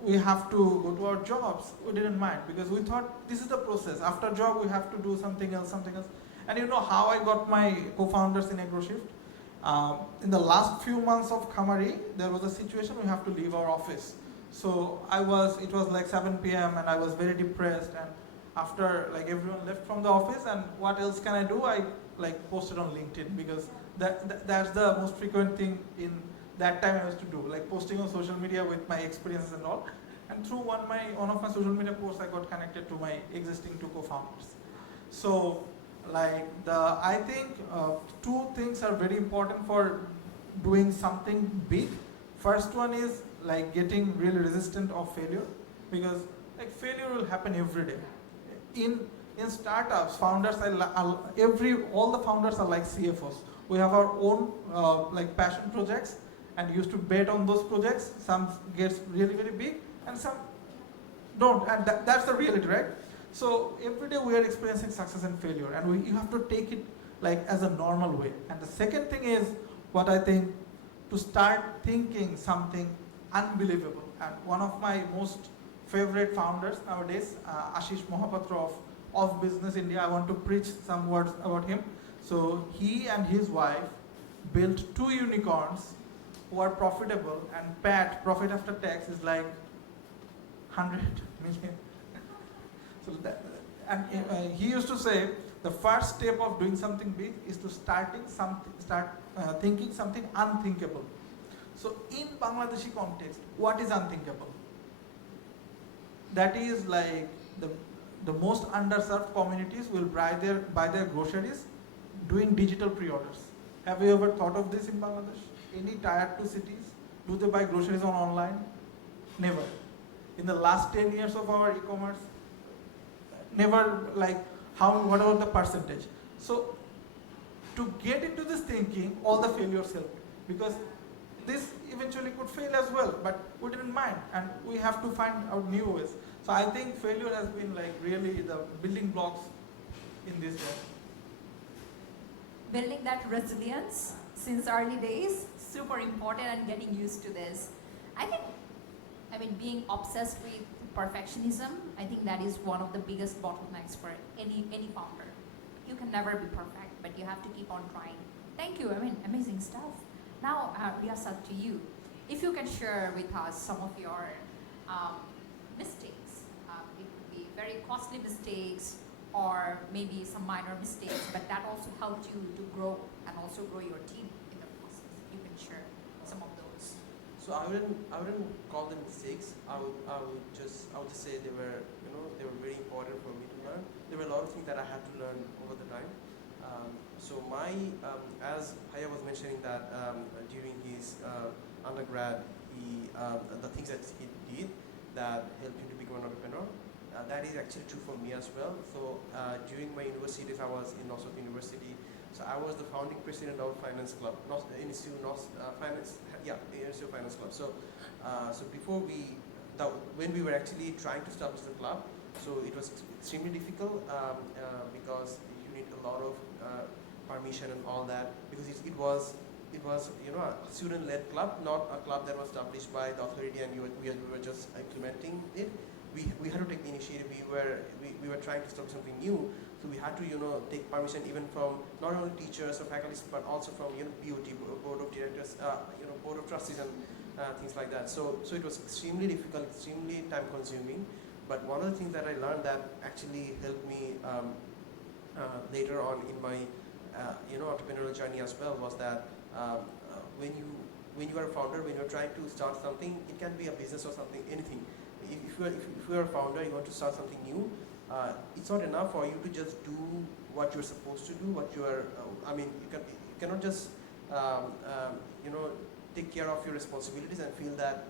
we have to go to our jobs, we didn't mind because we thought this is the process. After job, we have to do something else. And you know how I got my co-founders in Agroshift? In the last few months of Kamari, there was a situation we have to leave our office. So it was like 7 p.m. and I was very depressed. And after like everyone left from the office, and what else can I do? I like posted on LinkedIn because that's the most frequent thing in that time I used to do, like posting on social media with my experiences and all. And through one of my social media posts, I got connected to my existing 2 co-founders. So like I think 2 things are very important for doing something big. First one is like getting really resistant of failure because like failure will happen every day. In startups, founders all the founders are like CFOs. We have our own like passion projects and used to bet on those projects. Some gets really very big and some don't, and that's the reality, right? So every day we are experiencing success and failure, and you have to take it like as a normal way. And the second thing is what I think, to start thinking something unbelievable. And one of my most favorite founders nowadays, Ashish Mohapatra of Business India, I want to preach some words about him. So he and his wife built 2 unicorns who are profitable, and PAT, profit after tax, is like 100 million. So he used to say the first step of doing something big is to start thinking something unthinkable. So in Bangladeshi context, what is unthinkable? That is like the most underserved communities will buy their groceries doing digital pre-orders. Have you ever thought of this in Bangladesh? Any tier 2 cities, do they buy groceries online? Never. In the last 10 years of our e-commerce, never. Like what about the percentage? So to get into this thinking, all the failures help, because this eventually could fail as well, but we didn't mind, and we have to find out new ways. So I think failure has been like really the building blocks in this journey. Building that resilience since early days, super important, and getting used to this. I mean, being obsessed with perfectionism, I think that is one of the biggest bottlenecks for any founder. You can never be perfect, but you have to keep on trying. Thank you. I mean, amazing stuff. Now, Reyasat, to you, if you can share with us some of your mistakes. It could be very costly mistakes or maybe some minor mistakes, but that also helped you to grow and also grow your team in the process. You can share some of those. So I wouldn't call them mistakes. I would just say they were very important for me to learn. There were a lot of things that I had to learn over the time. So as Haya was mentioning that during his undergrad, the things that he did that helped him to become an entrepreneur, that is actually true for me as well. So during my university days, I was in North University. So I was the founding president of Finance Club, Institute of Finance. Yeah, Institute of Finance Club. So before when we were actually trying to establish the club, so it was extremely difficult because you need a lot of permission and all that, because it was a student-led club, not a club that was established by the authority and we were just implementing it. We had to take the initiative. We were trying to start something new, so we had to take permission even from not only teachers or faculty, but also from BOT, board of directors, board of trustees and things like that. So it was extremely difficult, extremely time-consuming. But one of the things that I learned that actually helped me later on in my entrepreneurial journey as well was that when you are a founder, when you're trying to start something, it can be a business or something, anything. If you are a founder, you want to start something new, it's not enough for you to just do what you're supposed to do. You cannot just take care of your responsibilities and feel that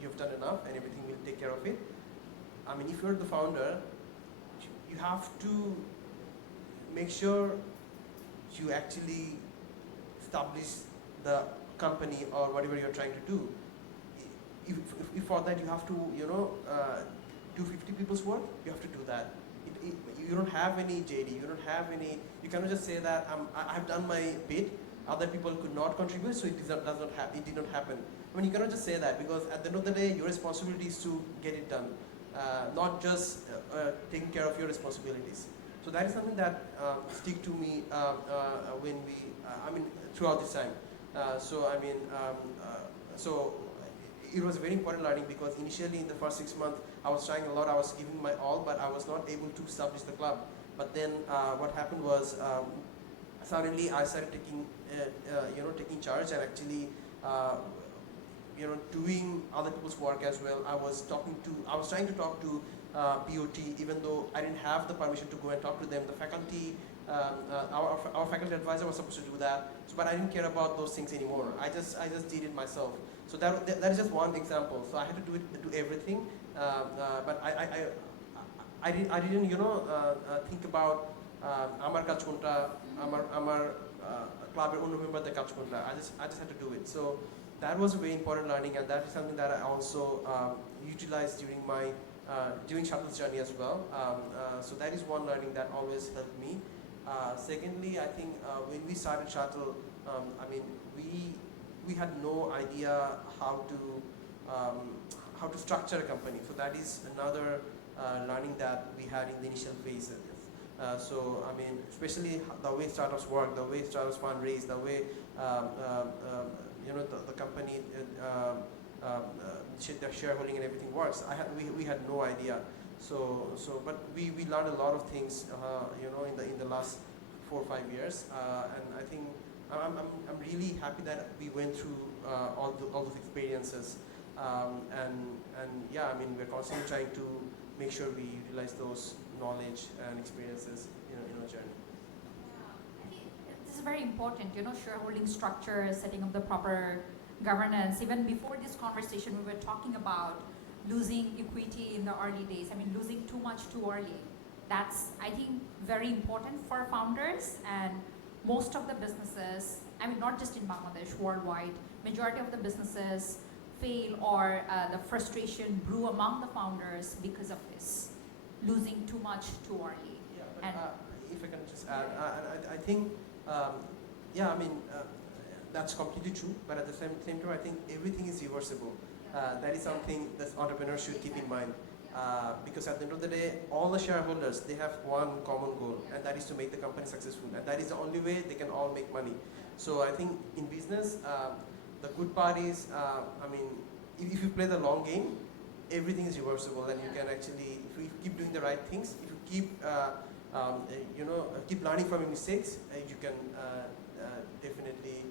you've done enough and everything will take care of it. I mean, if you're the founder, you have to make sure you actually establish the company or whatever you're trying to do. If for that you have to, do 50 people's work, you have to do that. You don't have any JD, you cannot just say that I've done my bit, other people could not contribute, so it did not happen. I mean, you cannot just say that, because at the end of the day, your responsibility is to get it done, not just taking care of your responsibilities. So that is something that stick to me throughout this time. So it was a very important learning, because initially in the first 6 months, I was trying a lot, I was giving my all, but I was not able to establish the club. But then what happened was, suddenly I started taking charge and actually, doing other people's work as well. I was trying to talk to BOT, even though I didn't have the permission to go and talk to them. The faculty, our faculty advisor was supposed to do that, but I didn't care about those things anymore. I just did it myself. So that is just one example. So I had to do everything, but I didn't think about amar kaj konta, amar club onno member the kaj konta. I just had to do it. So that was a very important learning, and that is something that I also utilized during my Shuttle's journey as well. So that is one learning that always helped me. Secondly, I think when we started Shuttle, we had no idea how to structure a company. So that is another learning that we had in the initial phases. Especially the way startups work, the way startups fundraise, the way the company, the shareholding and everything works. We had no idea. But we learned a lot of things, in the last 4 or 5 years, and I think I'm really happy that we went through all those experiences, we're constantly trying to make sure we utilize those knowledge and experiences in our journey. I think this is very important, shareholding structure, setting up the proper governance. Even before this conversation, we were talking about losing equity in the early days. Losing too much too early. That's, I think, very important for founders, and most of the businesses, not just in Bangladesh, worldwide, majority of the businesses fail, or the frustration brew among the founders because of this, losing too much too early. Yeah, but if I can just add, I think, that's completely true, but at the same time, I think everything is reversible. That is something that entrepreneurs should keep in mind. Because at the end of the day, all the shareholders, they have one common goal, and that is to make the company successful, and that is the only way they can all make money. So I think in business, the good part is, I mean, if you play the long game, everything is reversible, and you can actually, if you keep doing the right things, if you keep, keep learning from your mistakes, you can definitely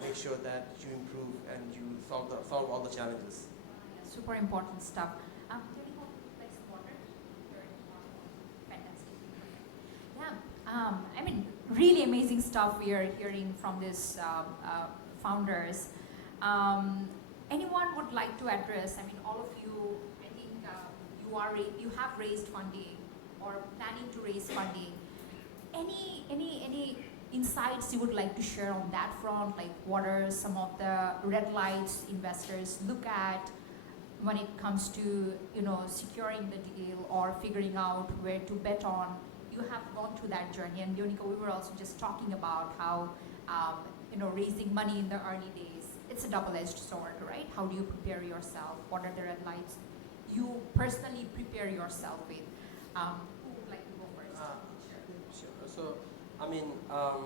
make sure that you improve and you solve all the challenges. Super important stuff. Leonika, like some water? Fantastic. Yeah, I mean, really amazing stuff we are hearing from these founders. Anyone would like to address? I mean, all of you, I think you have raised funding or planning to raise funding. Any insights you would like to share on that front? Like, what are some of the red lights investors look at when it comes to securing the deal or figuring out where to bet on? You have gone through that journey, and Leonika, we were also just talking about how raising money in the early days, it's a double-edged sword, right? How do you prepare yourself? What are the red lights you personally prepare yourself with? Who would like to go first? Sure. So, I mean, I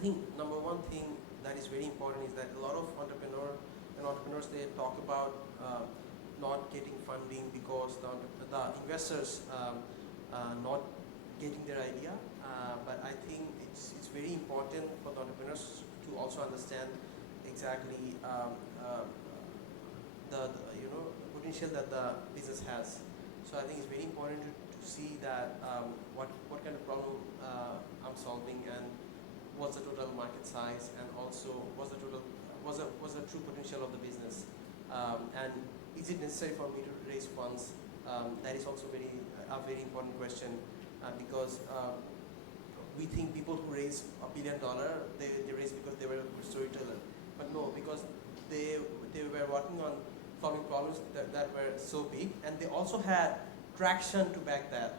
think number one thing that is very important is that a lot of entrepreneurs, they talk about not getting funding because the investors not getting their idea. But I think it's very important for the entrepreneurs to also understand exactly the potential that the business has. So I think it's very important to see that what kind of problem I'm solving, and what's the total market size, and also what's the true potential of the business, and is it necessary for me to raise funds? That is also a very important question, because we think people who raise $1 billion, they raise because they were a good storyteller, but no, because they were working on solving problems that were so big, and they also had traction to back that.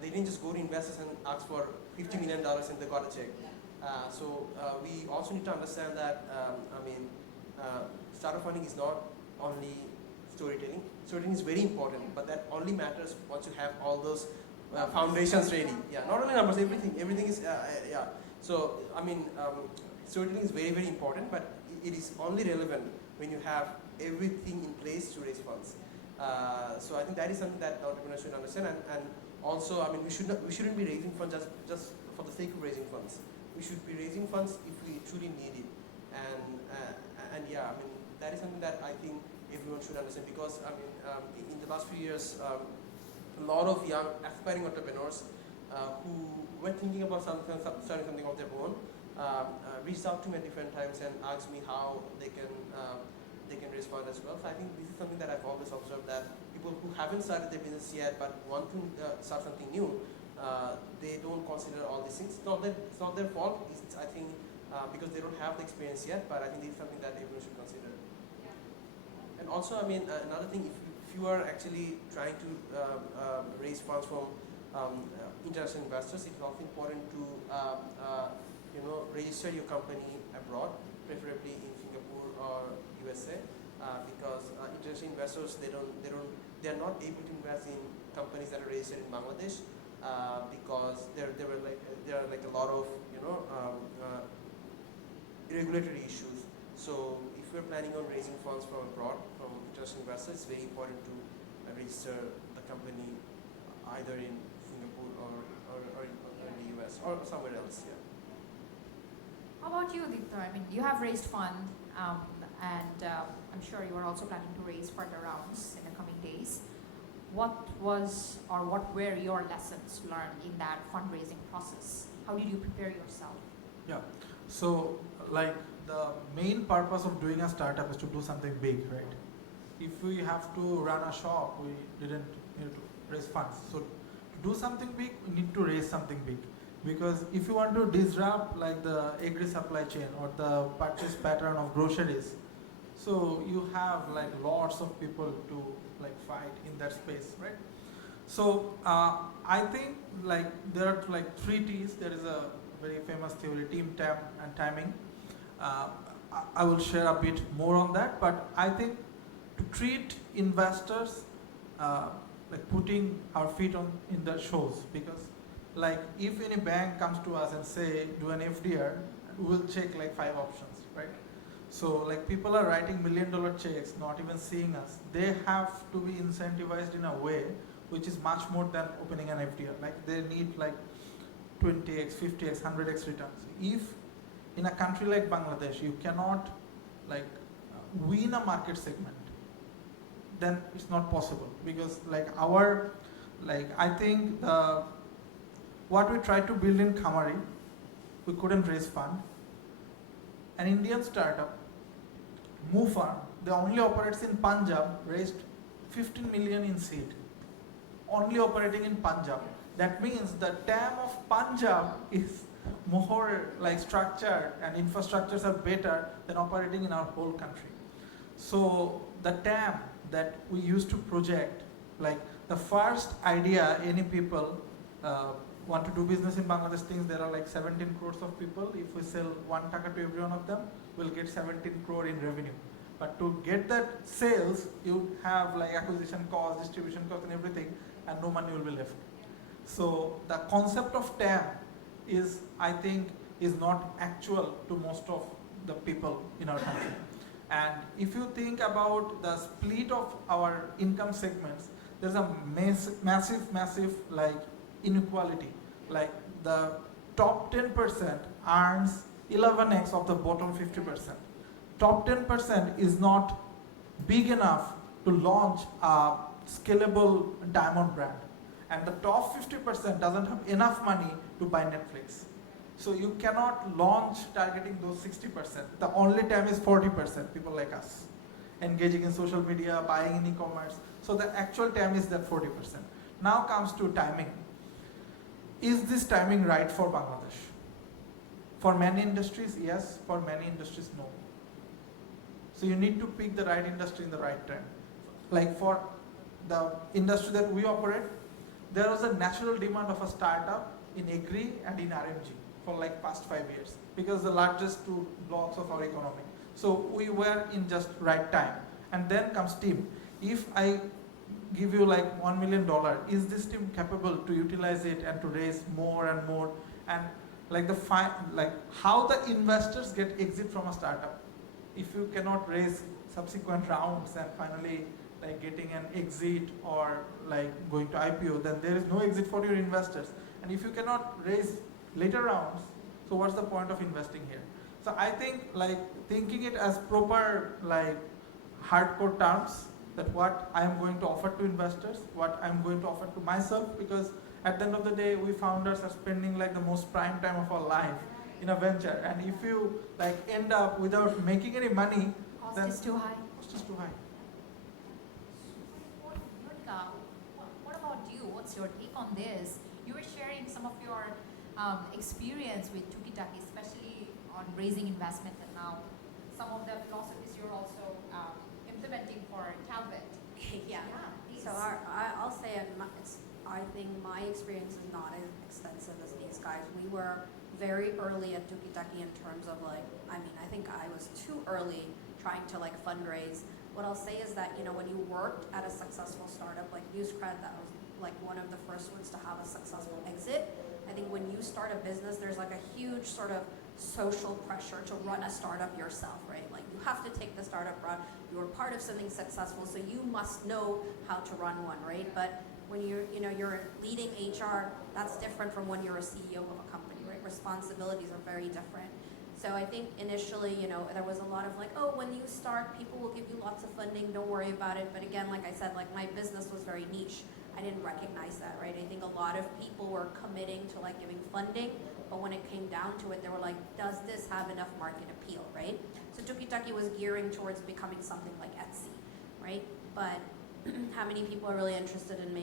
They didn't just go to investors and ask for $50 million and they got a check. So we also need to understand that, startup funding is not only storytelling. Storytelling is very important, but that only matters once you have all those foundations ready. Yeah, not only numbers, everything is, yeah. So, storytelling is very, very important, but it is only relevant when you have everything in place to raise funds. So I think that is something that entrepreneurs should understand, and also, we shouldn't be raising funds just for the sake of raising funds. We should be raising funds if we truly need it, and yeah, that is something that I think everyone should understand, because in the last few years, a lot of young aspiring entrepreneurs who were thinking about starting something of their own reached out to me at different times and asked me how they can raise funds as well. So I think this is something that I've always observed, that people who haven't started their business yet but want to start something new, they don't consider all these things. It's not their fault. It's, I think, because they don't have the experience yet. But I think this is something that everyone should consider. Yeah. And also, another thing, if you are actually trying to raise funds from international investors, it's also important to register your company abroad, preferably in Singapore or USA, because international investors, they are not able to invest in companies that are registered in Bangladesh, because there are a lot of regulatory issues. So if we're planning on raising funds from abroad, from international investors, it's very important to register the company either in Singapore or in the US or somewhere else. Yeah. How about you, Diptha? You have raised fund, and I'm sure you are also planning to raise further rounds in the coming days. What were your lessons learned in that fundraising process? How did you prepare yourself? Yeah. So, the main purpose of doing a startup is to do something big, right? If we have to run a shop, we didn't need to raise funds. So, to do something big, we need to raise something big. Because if you want to disrupt the agri supply chain or the purchase pattern of groceries, so you have lots of people to fight in that space, right? So I think there are 3 T's. There is a very famous theory, team, time, and timing. I will share a bit more on that, but I think to treat investors like putting our feet on in the shoes, because like if any bank comes to us and say do an FDR, we'll check like 5 options, right? So like people are writing $1 million checks, not even seeing us. They have to be incentivized in a way which is much more than opening an FDR. Like they need like 20x, 50x, 100x returns. If in a country like Bangladesh you cannot like win a market segment, then it's not possible, because like our I think what we tried to build in Khamari, we couldn't raise fund. An Indian startup, Mufar, they only operates in Punjab, raised 15 million in seed, only operating in Punjab. That means the TAM of Punjab is more like structured and infrastructures are better than operating in our whole country. So the TAM that we used to project, like the first idea any people want to do business in Bangladesh thinks there are like 17 crores of people. If we sell 1 taka to every one of them, we'll get 17 crore in revenue. But to get that sales, you have like acquisition cost, distribution cost and everything, and no money will be left. So the concept of TAM is, I think, is not actual to most of the people in our country. And if you think about the split of our income segments, there's a massive like inequality. Like the top 10% earns 11x of the bottom 50%. Top 10% is not big enough to launch a scalable diamond brand. And the top 50% doesn't have enough money to buy Netflix. So you cannot launch targeting those 60%. The only time is 40%, people like us, engaging in social media, buying in e-commerce. So the actual time is that 40%. Now comes to timing. Is this timing right for Bangladesh? For many industries, yes. For many industries, no. So you need to pick the right industry in the right time. Like for the industry that we operate, there was a natural demand of a startup in agri and in RMG for like past 5 years, because the largest 2 blocks of our economy. So we were in just right time. And then comes team. If I give you like $1 million, is this team capable to utilize it and to raise more and more? And like how the investors get exit from a startup? If you cannot raise subsequent rounds and finally like getting an exit or like going to IPO, then there is no exit for your investors. And if you cannot raise later rounds, so what's the point of investing here? So I think like thinking it as proper like hardcore terms, that what I am going to offer to investors, what I am going to offer to myself, because at the end of the day, we founders are spending like the most prime time of our life in a venture. And if you like end up without making any money, Cost then is too high. cost is too high. Leonika, what about you? What's your take on this? You were sharing some of your experience with Tukitaki, especially on raising investment, and now some of the philosophies you're also implementing for Talvette. Yeah. Please. So I'll say I think my experience is not as extensive as these guys. We were very early at Tukitaki in terms of like, I think I was too early trying to like fundraise. What I'll say is that, when you worked at a successful startup like Newscred, that was like one of the first ones to have a successful exit. I think when you start a business, there's like a huge sort of social pressure to run a startup yourself, right? Like you have to take the startup route. You are part of something successful, so you must know how to run one, right? But when you're leading HR, that's different from when you're a CEO of a company, right? Responsibilities are very different. So I think initially, there was a lot of like, oh, when you start, people will give you lots of funding, don't worry about it. But again, like I said, like my business was very niche. I didn't recognize that, right? I think a lot of people were committing to like giving funding, but when it came down to it, they were like, does this have enough market appeal, right? So Tukitaki was gearing towards becoming something like Etsy, right? But how many people are really interested in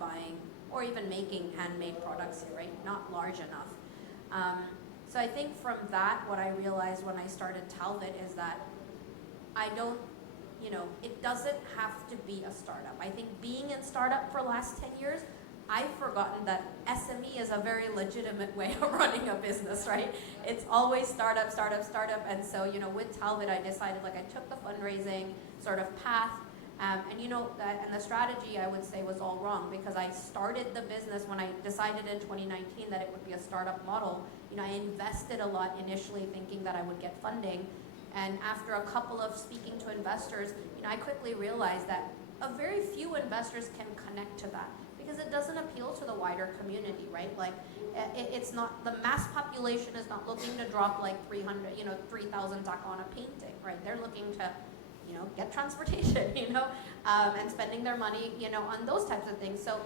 buying or even making handmade products here, right? Not large enough. So I think from that, what I realized when I started Talvette is that I don't, it doesn't have to be a startup. I think being in startup for the last 10 years, I've forgotten that SME is a very legitimate way of running a business, right? It's always startup. And so, with Talvette, I decided, like, I took the fundraising sort of path. And you know, and the strategy I would say was all wrong, because I started the business when I decided in 2019 that it would be a startup model. You know, I invested a lot initially thinking that I would get funding. And after a couple of speaking to investors, you know, I quickly realized that a very few investors can connect to that, because it doesn't appeal to the wider community, right? Like, it's not, the mass population is not looking to drop like 300, 3,000 tak on a painting, right? They're looking to, get transportation, and spending their money, on those types of things. So,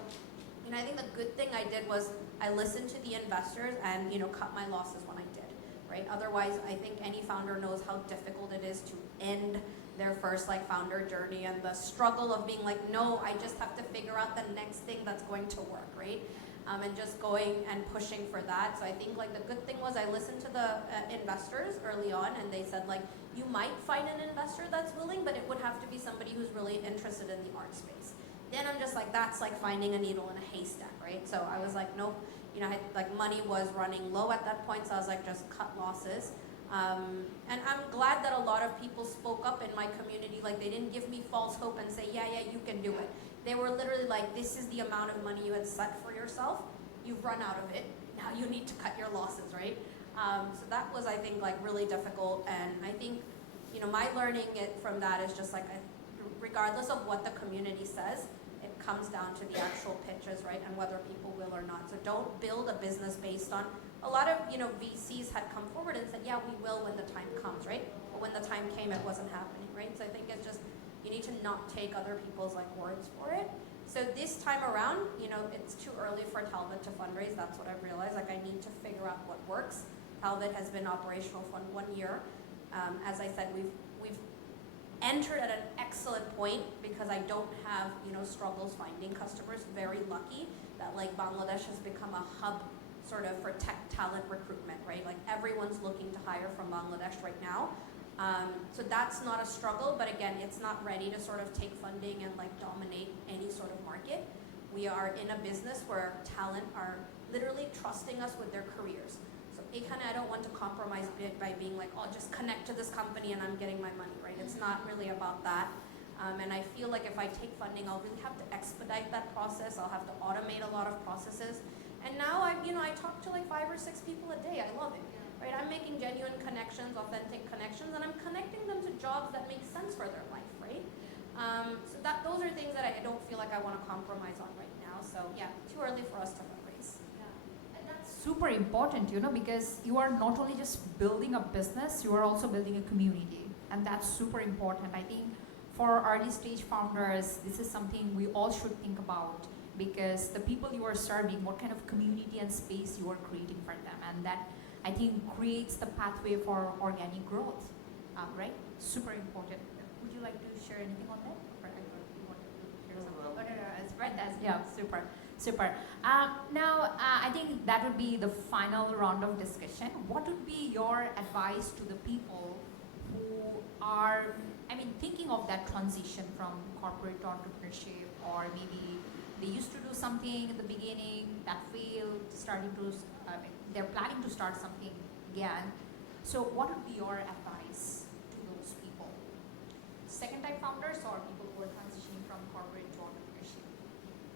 I think the good thing I did was I listened to the investors and, cut my losses when I did, right? Otherwise, I think any founder knows how difficult it is to end their first founder journey, and the struggle of being like, no, I just have to figure out the next thing that's going to work, right? And just going and pushing for that. So I think the good thing was I listened to the investors early on, and they said you might find an investor that's willing, but it would have to be somebody who's really interested in the art space. Then I'm just that's like finding a needle in a haystack, right? So I was like, nope. I had, money was running low at that point, so I was like, just cut losses. And I'm glad that a lot of people spoke up in my community. They didn't give me false hope and say, yeah, you can do it. They were literally like, this is the amount of money you had set for yourself. You've run out of it. Now you need to cut your losses, right? So that was, I think, really difficult. And I think, my learning from that is just regardless of what the community says, it comes down to the actual pitches, right? And whether people will or not. So don't build a business based on, a lot of, VCs had come forward and said, yeah, we will when the time comes, right? But when the time came, it wasn't happening, right? So I think it's just, you need to not take other people's words for it. So this time around, it's too early for Talvette to fundraise. That's what I've realized. I need to figure out what works. Talvette has been operational for 1 year. As I said, we've entered at an excellent point because I don't have, struggles finding customers. Very lucky that Bangladesh has become a hub sort of for tech talent recruitment, right? Everyone's looking to hire from Bangladesh right now. So that's not a struggle, but again, it's not ready to sort of take funding and dominate any sort of market. We are in a business where talent are literally trusting us with their careers. So I don't want to compromise by being just connect to this company and I'm getting my money, right? It's not really about that. And I feel if I take funding, I'll really have to expedite that process. I'll have to automate a lot of processes. And now I talk to 5 or 6 people a day. I love it. Right, I'm making genuine connections, authentic connections, and I'm connecting them to jobs that make sense for their life, right? So those are things that I don't feel like I want to compromise on right now. So yeah, too early for us to fundraise. Yeah, and that's super important, because you are not only just building a business, you are also building a community, and that's super important. I think for early stage founders, this is something we all should think about, because the people you are serving, what kind of community and space you are creating for them, and that I think creates the pathway for organic growth, right? Super important. Would you like to share anything on that? Or you wanted to share something? No, it's right. Yeah, super. Now, I think that would be the final round of discussion. What would be your advice to the people who are, thinking of that transition from corporate to entrepreneurship, or maybe they used to do something in the beginning that failed, they're planning to start something again. So what would be your advice to those people? Second-time founders or people who are transitioning from corporate to entrepreneurship?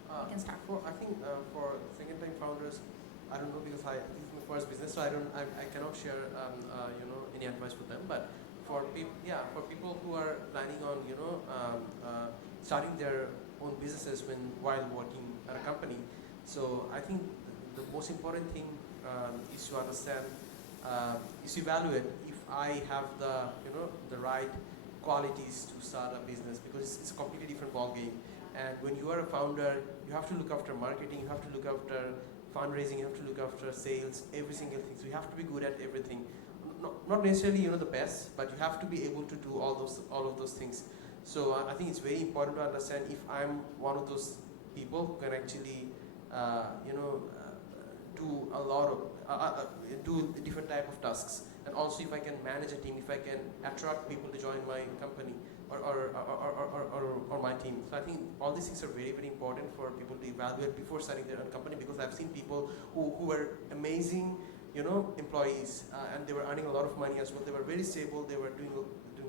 You can start. I think for second-time founders, I don't know, because this is my first business, so I cannot share any advice for them. But for people who are planning on starting their own businesses while working at a company, so I think the most important thing is to understand, is to evaluate if I have the right qualities to start a business, because it's a completely different ballgame. And when you are a founder, you have to look after marketing, you have to look after fundraising, you have to look after sales, every single thing. So you have to be good at everything. Not necessarily the best, but you have to be able to do all of those things. So I think it's very important to understand if I'm one of those people who can actually do a lot of do different type of tasks, and also if I can manage a team, if I can attract people to join my company or my team. So I think all these things are very, very important for people to evaluate before starting their own company, because I've seen people who were amazing employees, and they were earning a lot of money as well. They were very stable, they were doing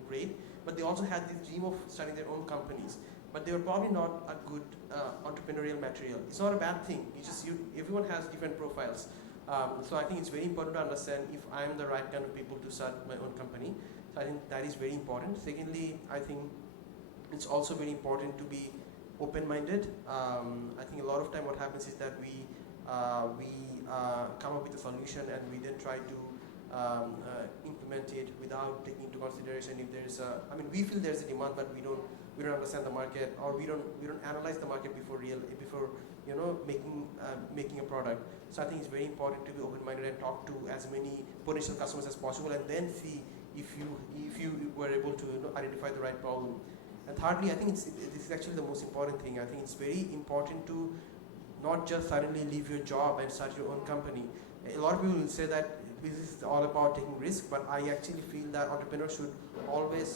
great, but they also had this dream of starting their own companies. but they were probably not a good entrepreneurial material. It's not a bad thing. Everyone has different profiles. So I think it's very important to understand if I'm the right kind of people to start my own company. So I think that is very important. Secondly, I think it's also very important to be open-minded. I think a lot of time what happens is that we come up with a solution and we then try to implement it without taking into consideration if there's we feel there's a demand, but we don't understand the market, or we don't analyze the market before making a product. So I think it's very important to be open-minded and talk to as many potential customers as possible, and then see if you were able to identify the right problem. And thirdly, I think this is actually the most important thing. I think it's very important to not just suddenly leave your job and start your own company. A lot of people will say that this is all about taking risk, but I actually feel that entrepreneurs should always,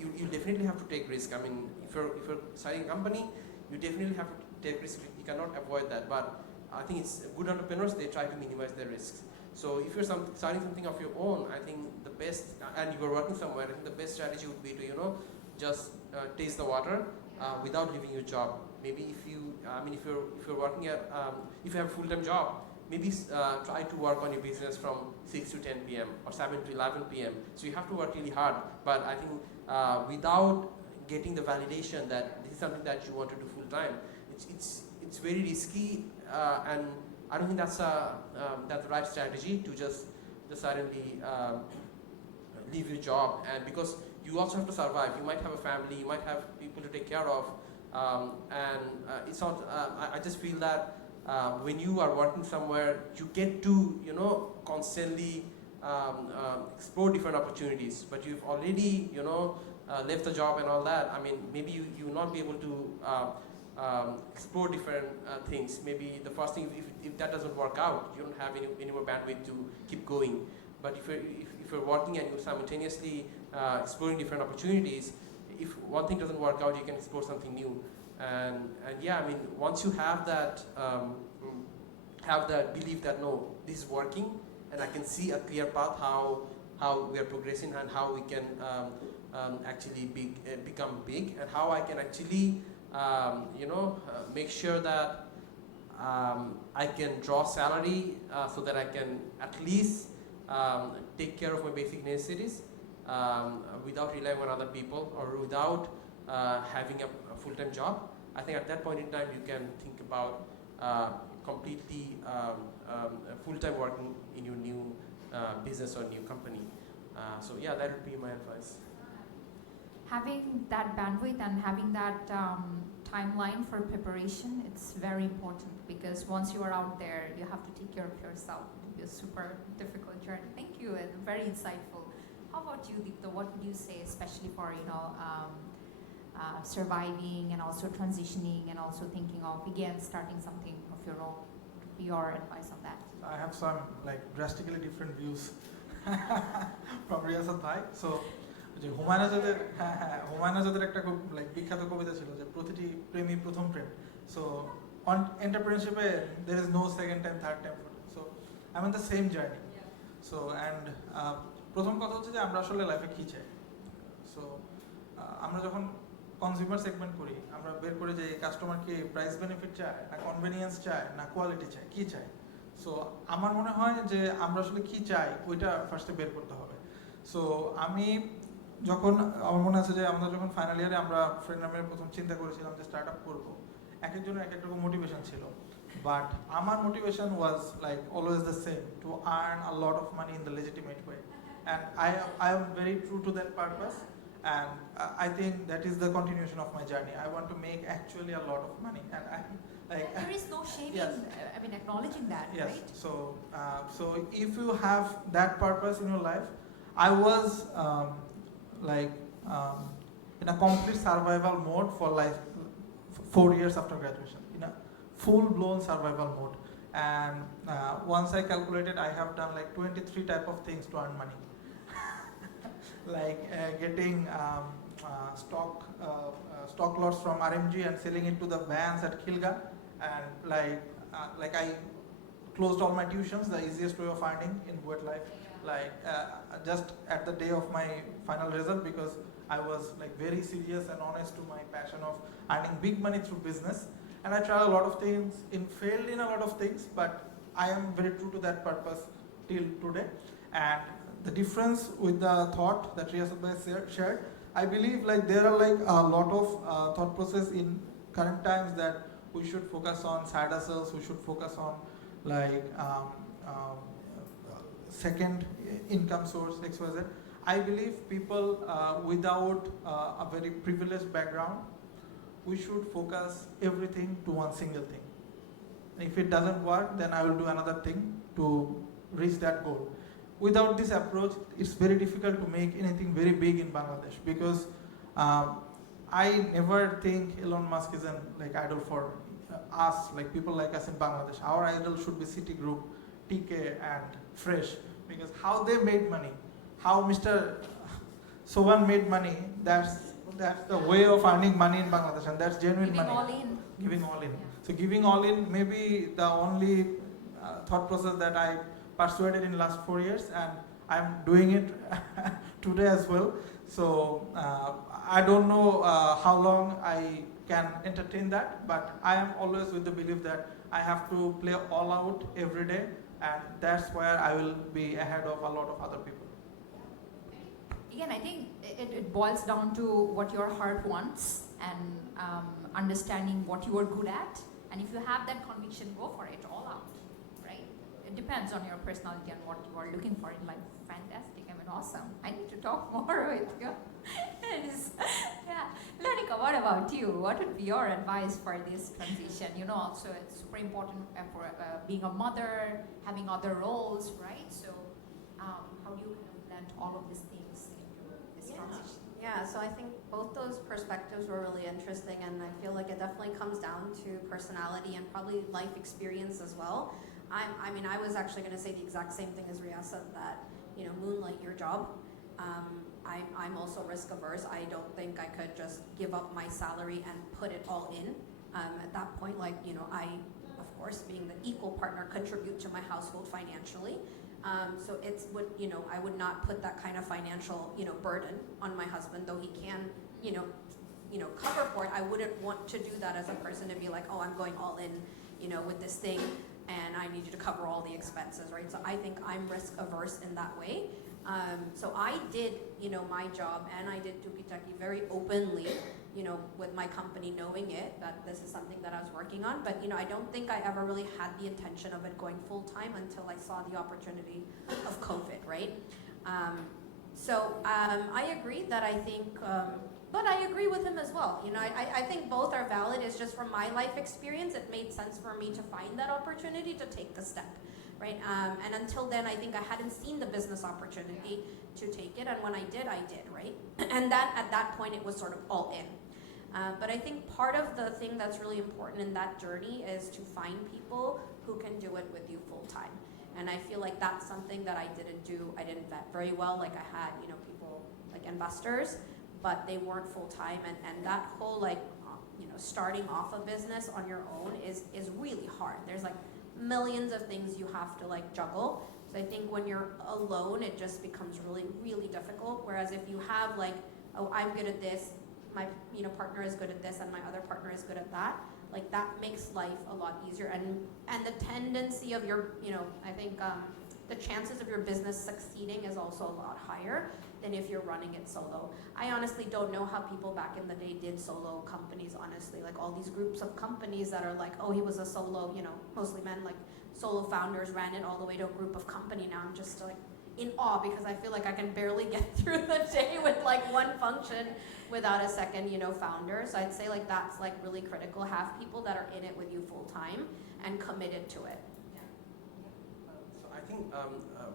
you definitely have to take risk. I mean, if you're starting a company, you definitely have to take risk. You cannot avoid that. But I think it's good entrepreneurs, they try to minimize their risks. So if you're starting something of your own, I think the best, and you're working somewhere, I think the best strategy would be to, just taste the water without leaving your job. Maybe if you're working at, if you have a full-time job, maybe try to work on your business from 6 to 10 p.m. or 7 to 11 p.m. So you have to work really hard. But I think without getting the validation that this is something that you want to do full-time, it's very risky, and I don't think that's the right strategy to just suddenly leave your job. And because you also have to survive. You might have a family, you might have people to take care of, and it's not. I just feel that when you are working somewhere, you get to constantly explore different opportunities. But you've already left the job and all that. I mean, maybe you will not be able to explore different things. Maybe the first thing, if that doesn't work out, you don't have any more bandwidth to keep going. But if you're working and you're simultaneously exploring different opportunities, if one thing doesn't work out, you can explore something new. And yeah, I mean, once you have that belief that no, this is working, and I can see a clear path how we are progressing and how we can actually become big, and how I can actually make sure that I can draw salary so that I can at least take care of my basic necessities without relying on other people or without having a full-time job. I think at that point in time you can think about completely full-time working in your new business or new company. So yeah, that would be my advice. Having that bandwidth and having that timeline for preparation, it's very important, because once you are out there, you have to take care of yourself. It will be a super difficult journey. Thank you, and very insightful. How about you, Diptha? What would you say, especially for surviving and also transitioning and also thinking of again starting something of your own? What would be your advice on that? I have some drastically different views from Reyasat bhai. So Humayun আজাদের একটা খুব বিখ্যাত কবিতা ছিল যে প্রতিটি প্রেমী প্রথম প্রেম। So on entrepreneurship there is no second time, third time. So I'm on the same journey. So and প্রথম কথা হচ্ছে যে আমরা আসলে লাইফে কি চাই। সো আমরা যখন কনজিউমার সেগমেন্ট করি, আমরা বের করে যে কাস্টমার কি প্রাইস বেনিফিট চায়, না কনভেনিয়েন্স চায়, না কোয়ালিটি চায়, কি চায়। সো আমার মনে হয় যে আমরা আসলে কি চাই ওইটা ফার্স্টে বের করতে হবে। সো আমি যখন আমার মনে আছে যে আমাদের যখন ফাইনাল ইয়ারে আমরা ফ্রেন্ড নামের প্রথম চিন্তা করেছিলাম যে স্টার্ট আপ করবো, এক একজনের এক এক রকম মোটিভেশন ছিল, বাট আমার motivation was always the same, to earn a lot of money in the legitimate way, and I am very true to that purpose, and I think that is the continuation of my journey. I want to make actually a lot of money, and there is no shame yes. in acknowledging that, yes. right? So if you have that purpose in your life, I was in a complete survival mode for 4 years after graduation, in a full-blown survival mode. And once I calculated, I have done 23 type of things to earn money. Getting stock lots from RMG and selling it to the vans at Kilga, and I closed all my tuitions, the easiest way of earning in Buet life, just at the day of my final result, because I was like very serious and honest to my passion of earning big money through business. And I tried a lot of things, failed in a lot of things, but I am very true to that purpose till today. And the difference with the thought that Reyasat shared, I believe like there are like a lot of thought process in current times that we should focus on side hustles, we should focus on like second income source, XYZ. I believe people without a very privileged background, we should focus everything to one single thing. And if it doesn't work, then I will do another thing to reach that goal. Without this approach, it's very difficult to make anything very big in Bangladesh, because I never think Elon Musk is an like idol for us, like people like us in Bangladesh. Our idol should be Citigroup, TK, and Fresh, because how they made money, how Mr. Soban made money, that's the way of earning money in Bangladesh, and that's genuine Giving money. all in. Giving all in. Yeah. So giving all in may be the only thought process that I persuaded in last 4 years, and I'm doing it today as well. So I don't know how long I can entertain that, but I am always with the belief that I have to play all out every day, and that's where I will be ahead of a lot of other people. Again, I think it boils down to what your heart wants and understanding what you are good at. And if you have that conviction, go for it all out, right? It depends on your personality and what you are looking for in life. Fantastic, I mean, awesome. I need to talk more with you. Yeah. Leonika, what about you? What would be your advice for this transition? You know, also it's super important for being a mother, having other roles, right? So how do you kind of blend all of these things into this transition? Yeah, so I think both those perspectives were really interesting, and I feel like it definitely comes down to personality and probably life experience as well. I mean, I was actually going to say the exact same thing as Reyasat, that, you know, moonlight your job. I'm also risk averse. I don't think I could just give up my salary and put it all in. At that point, like, you know, I, of course, being the equal partner, contribute to my household financially. So I would not put that kind of financial, you know, burden on my husband, though he can, you know, cover for it. I wouldn't want to do that as a person, to be like, oh, I'm going all in, you know, with this thing, and I need you to cover all the expenses, right? So I think I'm risk averse in that way. So I did, you know, my job, and I did Tukitaki very openly, you know, with my company, knowing it, that this is something that I was working on. But, you know, I don't think I ever really had the intention of it going full time until I saw the opportunity of COVID, right? I agree that I think, but I agree with him as well. You know, I think both are valid. It's just from my life experience, it made sense for me to find that opportunity to take the step. Right, and until then, I think I hadn't seen the business opportunity to take it, and when I did, right? And that at that point, it was sort of all in. But I think part of the thing that's really important in that journey is to find people who can do it with you full time. And I feel like that's something that I didn't do. I didn't vet very well. Like, I had, you know, people like investors, but they weren't full time. And that whole, like, you know, starting off a business on your own is really hard. There's like millions of things you have to like juggle. So I think when you're alone, it just becomes really, really difficult. Whereas if you have like, oh, I'm good at this, my, you know, partner is good at this, and my other partner is good at that, like that makes life a lot easier. And the tendency of your, you know, I think the chances of your business succeeding is also a lot higher than if you're running it solo. I honestly don't know how people back in the day did solo companies, honestly. Like all these groups of companies that are like, oh, he was a solo, you know, mostly men, like solo founders ran it all the way to a group of company. Now I'm just like in awe, because I feel like I can barely get through the day with like one function without a second, you know, founder. So I'd say like that's like really critical. Have people that are in it with you full time and committed to it. So I think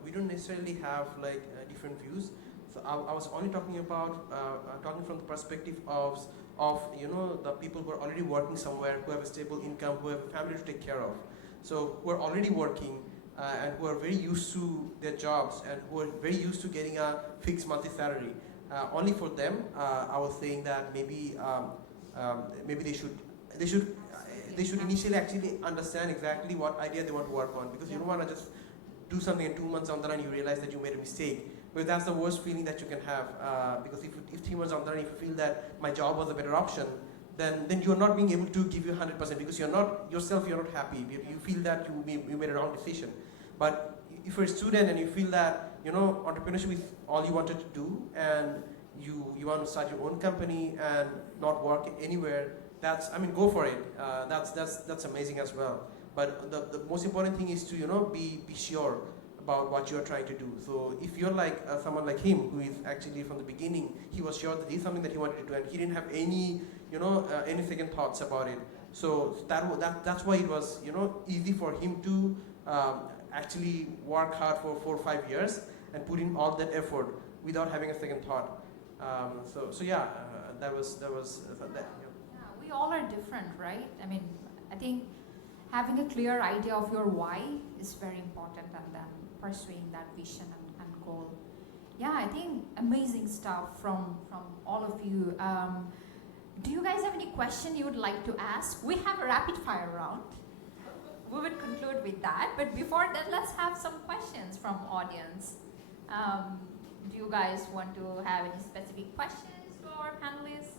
we don't necessarily have like different views. So I was only talking about talking from the perspective of you know, the people who are already working somewhere, who have a stable income, who have a family to take care of. So who are already working and who are very used to their jobs and who are very used to getting a fixed monthly salary. Only for them, I was saying that maybe maybe they should initially actually understand exactly what idea they want to work on, because you don't want to just do something and 2 months down the line you realize that you made a mistake. But that's the worst feeling that you can have, because if 3 months down the line, if you feel that my job was a better option, then you're not being able to give you 100% because you're not happy. You feel that you made a wrong decision. But if you're a student and you feel that entrepreneurship is all you wanted to do, and you want to start your own company and not work anywhere, go for it. That's amazing as well. But the most important thing is to be sure about what you are trying to do. So if you're like someone like him, who is actually from the beginning, he was sure that this is something that he wanted to do, and he didn't have any any second thoughts about it. So that's why it was easy for him to actually work hard for 4 or 5 years and put in all that effort without having a second thought. That was that. Yeah, we all are different, right? I mean, I think having a clear idea of your why is very important, and then pursuing that vision and goal. Yeah, I think amazing stuff from all of you. Do you guys have any question you would like to ask? We have a rapid fire round. We would conclude with that, but before that, let's have some questions from audience. Do you guys want to have any specific questions to our panelists?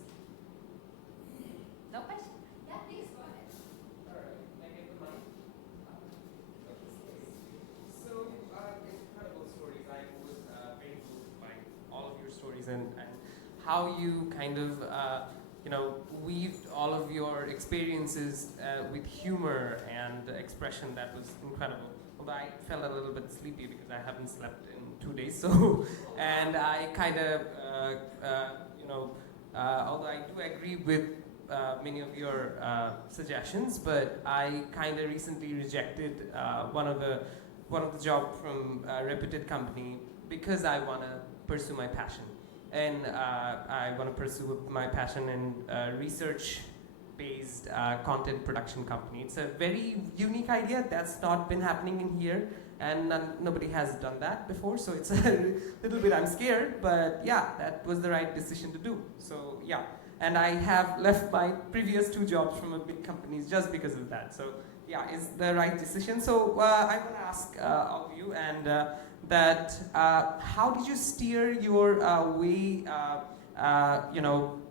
No question? Yeah, please go ahead. All right, I get the mic. So, incredible stories. I was very moved by all of your stories and how you kind of weaved all of your experiences with humor and expression. That was incredible. Although I felt a little bit sleepy because I haven't slept in 2 days, so and I kind of although I do agree with many of your suggestions, but I kind of recently rejected one of the job from a reputed company because I want to pursue my passion. And I want to pursue my passion in research-based content production company. It's a very unique idea that's not been happening in here, and nobody has done that before. So it's a little bit, I'm scared, but yeah, that was the right decision to do. So yeah, and I have left my previous 2 jobs from a big companies just because of that. So yeah, it's the right decision. So I want to ask all of you and. How did you steer your way,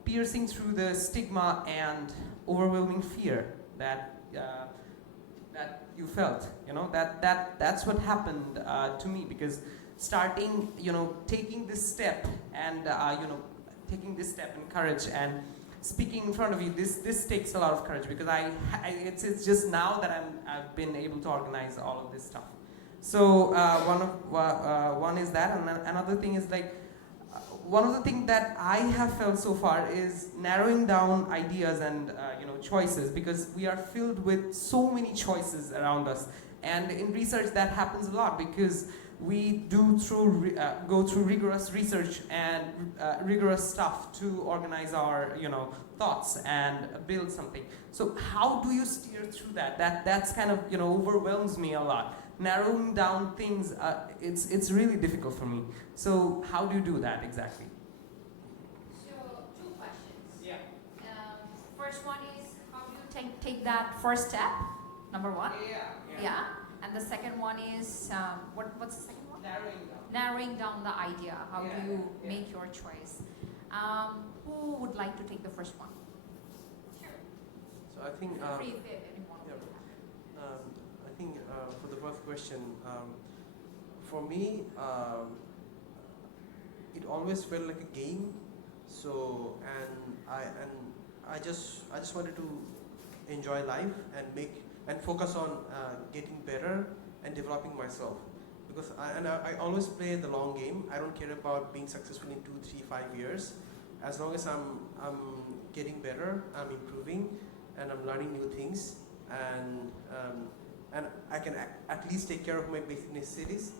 piercing through the stigma and overwhelming fear that you felt? That's what happened to me, because starting, taking this step and taking this step in courage and speaking in front of you. This takes a lot of courage, because it's just now that I've been able to organize all of this stuff. So one is that, and another thing is one of the things that I have felt so far is narrowing down ideas and choices, because we are filled with so many choices around us, and in research that happens a lot, because we go through rigorous research and rigorous stuff to organize our thoughts and build something. So how do you steer through that? That's kind of overwhelms me a lot. Narrowing down things, it's really difficult for me. So how do you do that exactly? So 2 questions. Yeah. First one is, how do you take that first step? Number 1. Yeah. And the second one is, what's the second one? Narrowing down the idea. How do you make your choice? Who would like to take the first one? Sure. So I think. Feel free if anyone would I think for the first question, for me, it always felt like a game. So I just wanted to enjoy life and focus on getting better and developing myself. Because I always play the long game. I don't care about being successful in 2, 3, 5 years. As long as I'm getting better, I'm improving, and I'm learning new things, and I can at least take care of my basic necessities,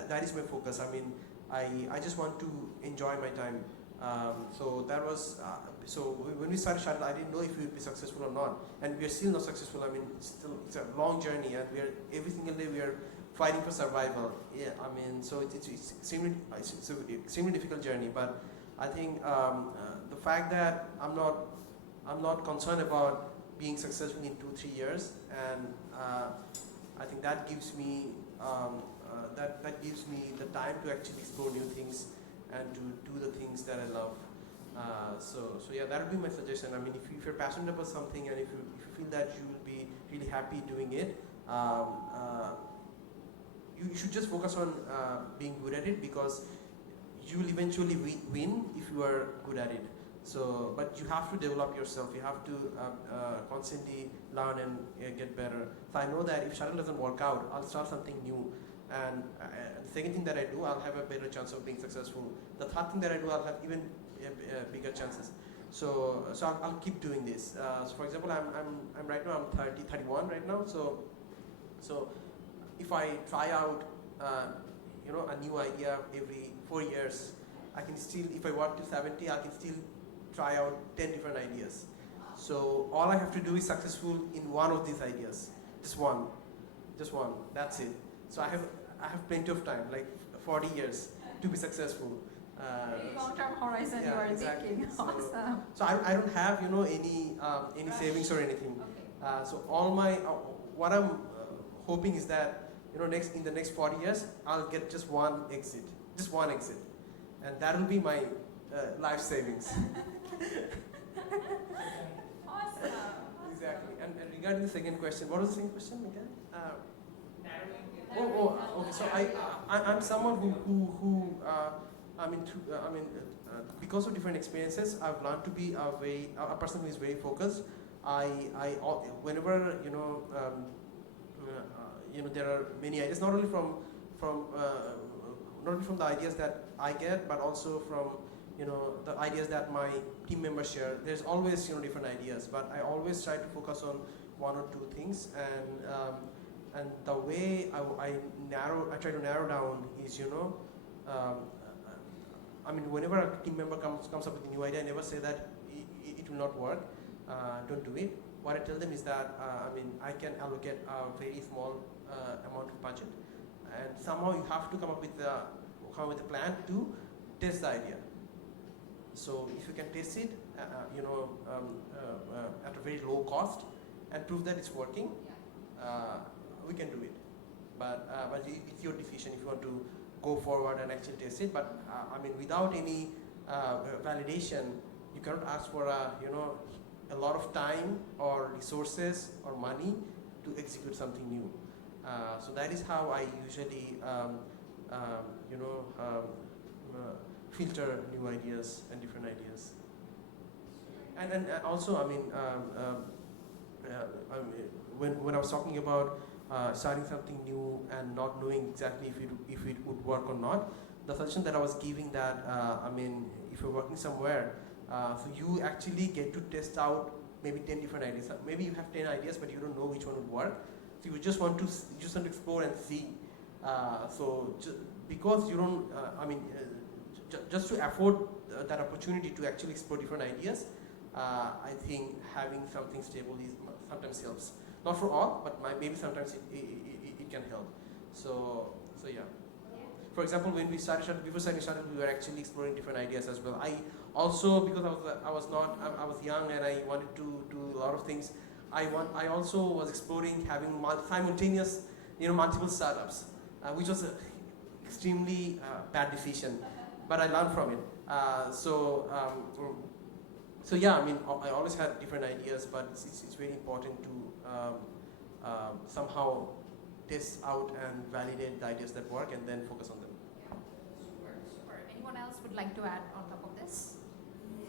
that is my focus. I just want to enjoy my time. So that was so when we started Shuttle, I didn't know if we would be successful or not, and we are still not successful. It's a long journey, and every single day we are fighting for survival. Yeah, so it's an extremely difficult journey, but I think the fact that I'm not concerned about being successful in 2-3 years, and I think that gives me that gives me the time to actually explore new things and to do the things that I love. So yeah, that would be my suggestion. I mean, if you're passionate about something and if you feel that you will be really happy doing it, you should just focus on being good at it, because you will eventually win if you are good at it. So, but you have to develop yourself. You have to constantly learn and get better. So I know that if Shuttle doesn't work out, I'll start something new. And the second thing that I do, I'll have a better chance of being successful. The third thing that I do, I'll have even bigger chances. So I'll keep doing this. So for example, I'm right now, I'm 31 right now. So if I try out, a new idea every 4 years, I can still, if I work to 70, I can still try out 10 different ideas. So all I have to do is successful in one of these ideas, just one, that's it. So I have plenty of time, like 40 years to be successful. Long-term horizon, yeah, you are exactly. thinking. Awesome. So I don't have any savings or anything. Okay. So all my what I'm hoping is that in the next 40 years I'll get just one exit, and that will be my life savings. Awesome. Exactly. And regarding the second question, what was the second question again? Okay. So I'm someone who because of different experiences, I've learned to be a person who is very focused. Whenever there are many ideas, not only from the ideas that I get, but also from the ideas that my team members share. There's always different ideas, but I always try to focus on one or two things, and the way I try to narrow down is whenever a team member comes up with a new idea, I never say that it will not work, don't do it. What I tell them is that I can allocate a very small amount of budget, and somehow you have to come up with a plan to test the idea. So if you can test it, at a very low cost and prove that it's working, we can do it. But it's your decision if you want to go forward and actually test it. But without any validation, you cannot ask for a lot of time or resources or money to execute something new. So that is how I usually filter new ideas and different ideas. And also, when I was talking about starting something new and not knowing exactly if it would work or not, the suggestion that I was giving that if you're working somewhere, so you actually get to test out maybe 10 different ideas. Maybe you have 10 ideas, but you don't know which one would work. So you just want to explore and see. Because you don't, just to afford that opportunity to actually explore different ideas, I think having something stable sometimes helps. Not for all, but maybe sometimes it can help. So yeah. For example, when we started before starting Shuttle, we were actually exploring different ideas as well. I also, because I was young and I wanted to do a lot of things, I also was exploring having simultaneous, multiple startups, which was an extremely bad decision, but I learned from it. So yeah, I always had different ideas, but it's very important to somehow test out and validate the ideas that work and then focus on them. Yeah, super. Anyone else would like to add on top of this?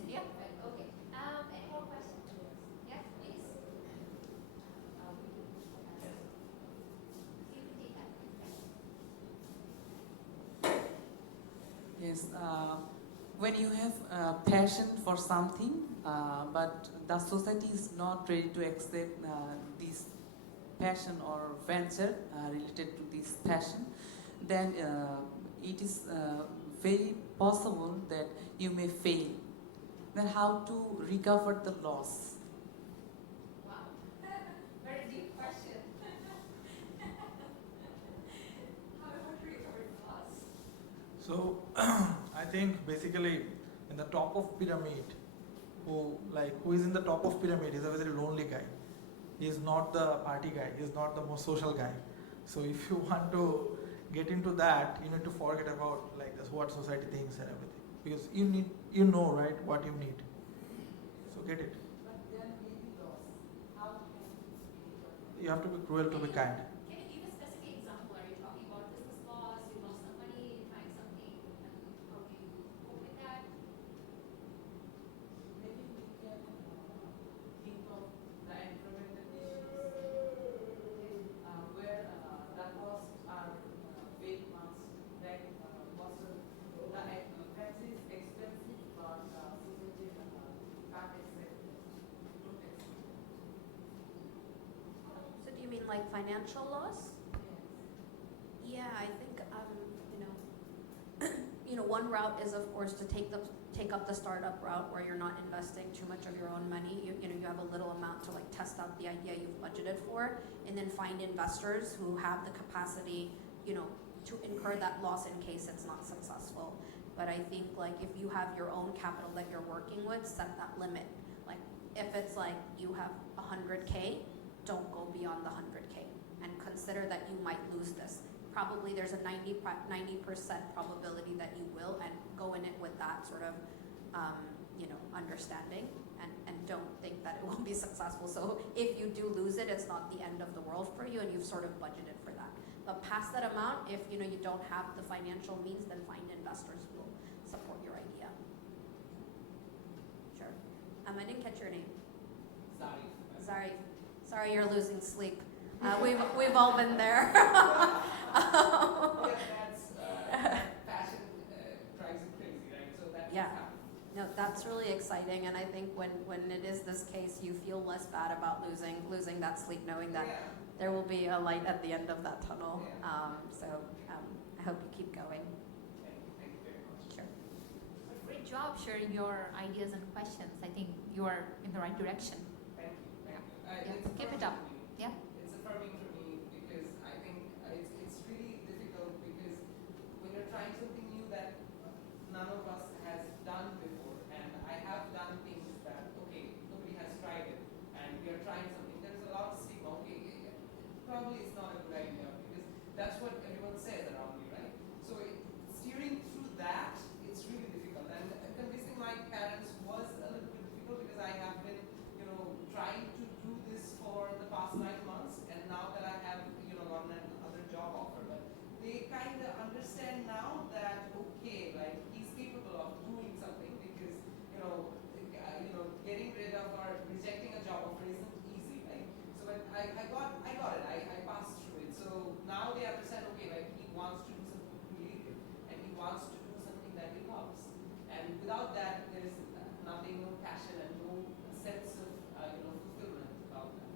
Yeah. Okay. Any more questions? Yeah, please. Yes, when you have passion for something, but the society is not ready to accept this passion or venture related to this passion, then it is very possible that you may fail. Then how to recover the loss? Wow. Very deep question. How to recover the loss? So I think basically in the top of pyramid, who is in the top of pyramid is a very lonely guy. He is not the party guy. He is not the most social guy. So if you want to get into that, you need to forget about like this, what society thinks and everything, because you know right what you need. So get it. But there may be loss. How can you You have to be cruel to be kind. Can you give a specific example? Are you talking about business loss? You lost some money, trying something, and how do you cope with that? maybe we can think of the implemented issues where the costs are very much like cost of the factory is expensive, but society can't accept it. Don't accept it. So do you mean like financial loss? Yes. Yeah, I think one route is of course to take up the startup route where you're not investing too much of your own money. You have a little amount to like test out the idea you've budgeted for, and then find investors who have the capacity, to incur that loss in case it's not successful. But I think like if you have your own capital that you're working with, set that limit. Like if it's like you have 100K, don't go beyond the 100K and consider that you might lose this. Probably there's a 90% probability that you will, and go in it with that sort of, understanding, and don't think that it won't be successful. So if you do lose it, it's not the end of the world for you, and you've sort of budgeted for that. But past that amount, if you don't have the financial means, then find investors who will support your idea. Sure. I didn't catch your name. Sorry. Sorry, you're losing sleep. We've all been there. Passion drives you crazy, right? So that Yeah. No, that's really exciting, and I think when it is this case, you feel less bad about losing that sleep, knowing that there will be a light at the end of that tunnel. I hope you keep going. Thank you very much. Sure. Great job sharing your ideas and questions. I think you are in the right direction. Thank you. Yeah, It's keep it affirming up. for me. Yeah. It's affirming for me because I think it's really difficult because when you're trying something new that none of us has done before, and I have done things that, okay, nobody has tried it, and we are trying something, there's a lot of stigma, okay, probably it's not a good idea because that's what everyone says around me, right? So steering through that, it's really difficult, and convincing my parents was a little bit difficult because I have been, trying to do this for the past 9 months, and now that I have, gotten another job offer, but they kind of understand now that, okay, like he's capable of doing something because, getting rid of or rejecting a job offer isn't easy, right? So when I got it, I passed through it. So now they understand, okay, like he wants to do something creative, and he wants to do something that he loves. And without that, there's nothing, no passion, and no sense of, fulfillment about that.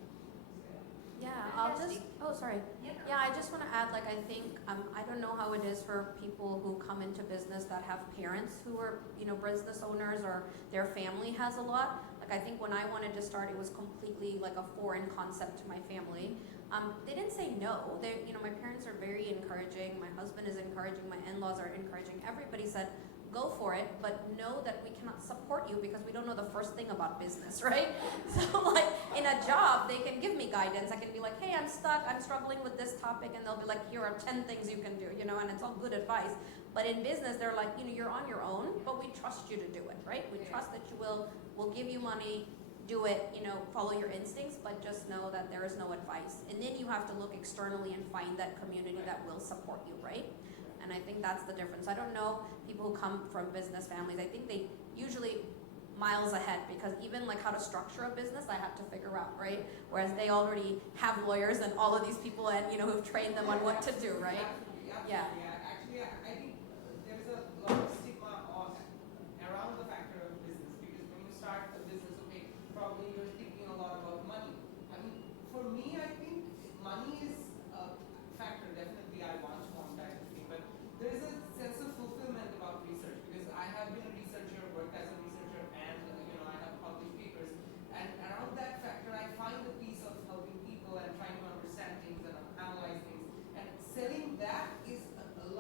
So, Yeah, I'll just. Oh, sorry. Yeah. Yeah, I just want to add, like, I think, I don't know how it is for people who come into business that have parents who are, business owners or their family has a lot. Like, I think when I wanted to start, it was completely like a foreign concept to my family. They didn't say no. My parents are very encouraging. My husband is encouraging. My in-laws are encouraging. Everybody said, go for it, but know that we cannot support you because we don't know the first thing about business, right? So like in a job, they can give me guidance. I can be like, hey, I'm stuck, I'm struggling with this topic, and they'll be like, here are 10 things you can do, and it's all good advice. But in business, they're like, you're on your own, but we trust you to do it, right? We trust that you we'll give you money, do it, follow your instincts, but just know that there is no advice. And then you have to look externally and find that community that will support you, right? And I think that's the difference. I don't know people who come from business families. I think they usually miles ahead because even like how to structure a business, I have to figure out, right? Whereas they already have lawyers and all of these people and who've trained them on what to do, right? Yeah. Actually, I think there's a lot of stigma around the factor of business because when you start a business, okay, probably you're thinking a lot about money. I mean, for me, I think money is a factor. Definitely, I want to monetize the thing, but there is a sense of fulfillment about research because I have been a researcher, worked as a researcher, and I have published papers. And around that factor, I find the piece of helping people and trying to understand things and analyze things. And selling that is a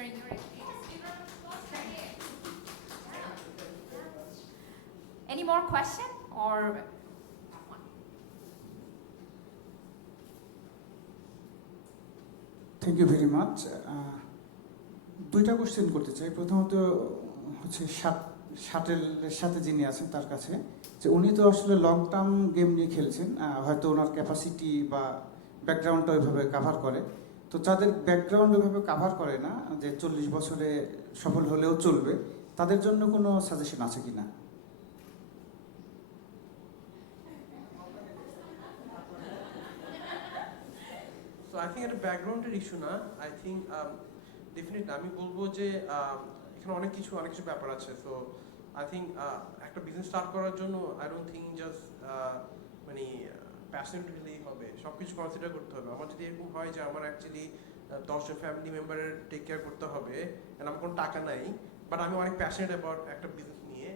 sharing your experience. Give her a applause for it. Yeah. Any more question or one? Thank you very much. দুইটা question করতে চাই। প্রথমত হচ্ছে শাটেলের সাথে যিনি আছেন তার কাছে, যে উনি তো আসলে লং টার্ম গেম নিয়ে খেলছেন, হয়তো ওনার ক্যাপাসিটি বা ব্যাকগ্রাউন্ডটা ওইভাবে কাভার করে। তো যাদের ব্যাকগ্রাউন্ড ওইভাবে কাভার করে না, যে 40 বছরে সফল হলেও চলবে, তাদের জন্য কোনো সাজেশন আছে কি না? সো আই থিঙ্ক এটা ব্যাকগ্রাউন্ডের ইস্যু না। আই থিঙ্ক ডেফিনেটলি আমি বলবো যে এখানে অনেক কিছু ব্যাপার আছে। সো আই থিঙ্ক একটা বিজনেস স্টার্ট করার জন্য আই ডোন্ট থিঙ্ক জাস্ট মানে প্যাশনেট হলেই হবে, সব কিছু কনসিডার করতে হবে। আমার যদি এরকম হয় যে আমার অ্যাকচুয়ালি 10 জন ফ্যামিলি মেম্বারের টেক কেয়ার করতে হবে, অ্যান্ড আমার কোনো টাকা নাই, বাট আমি অনেক প্যাশনেট অ্যাবাউট একটা বিজনেস নিয়ে,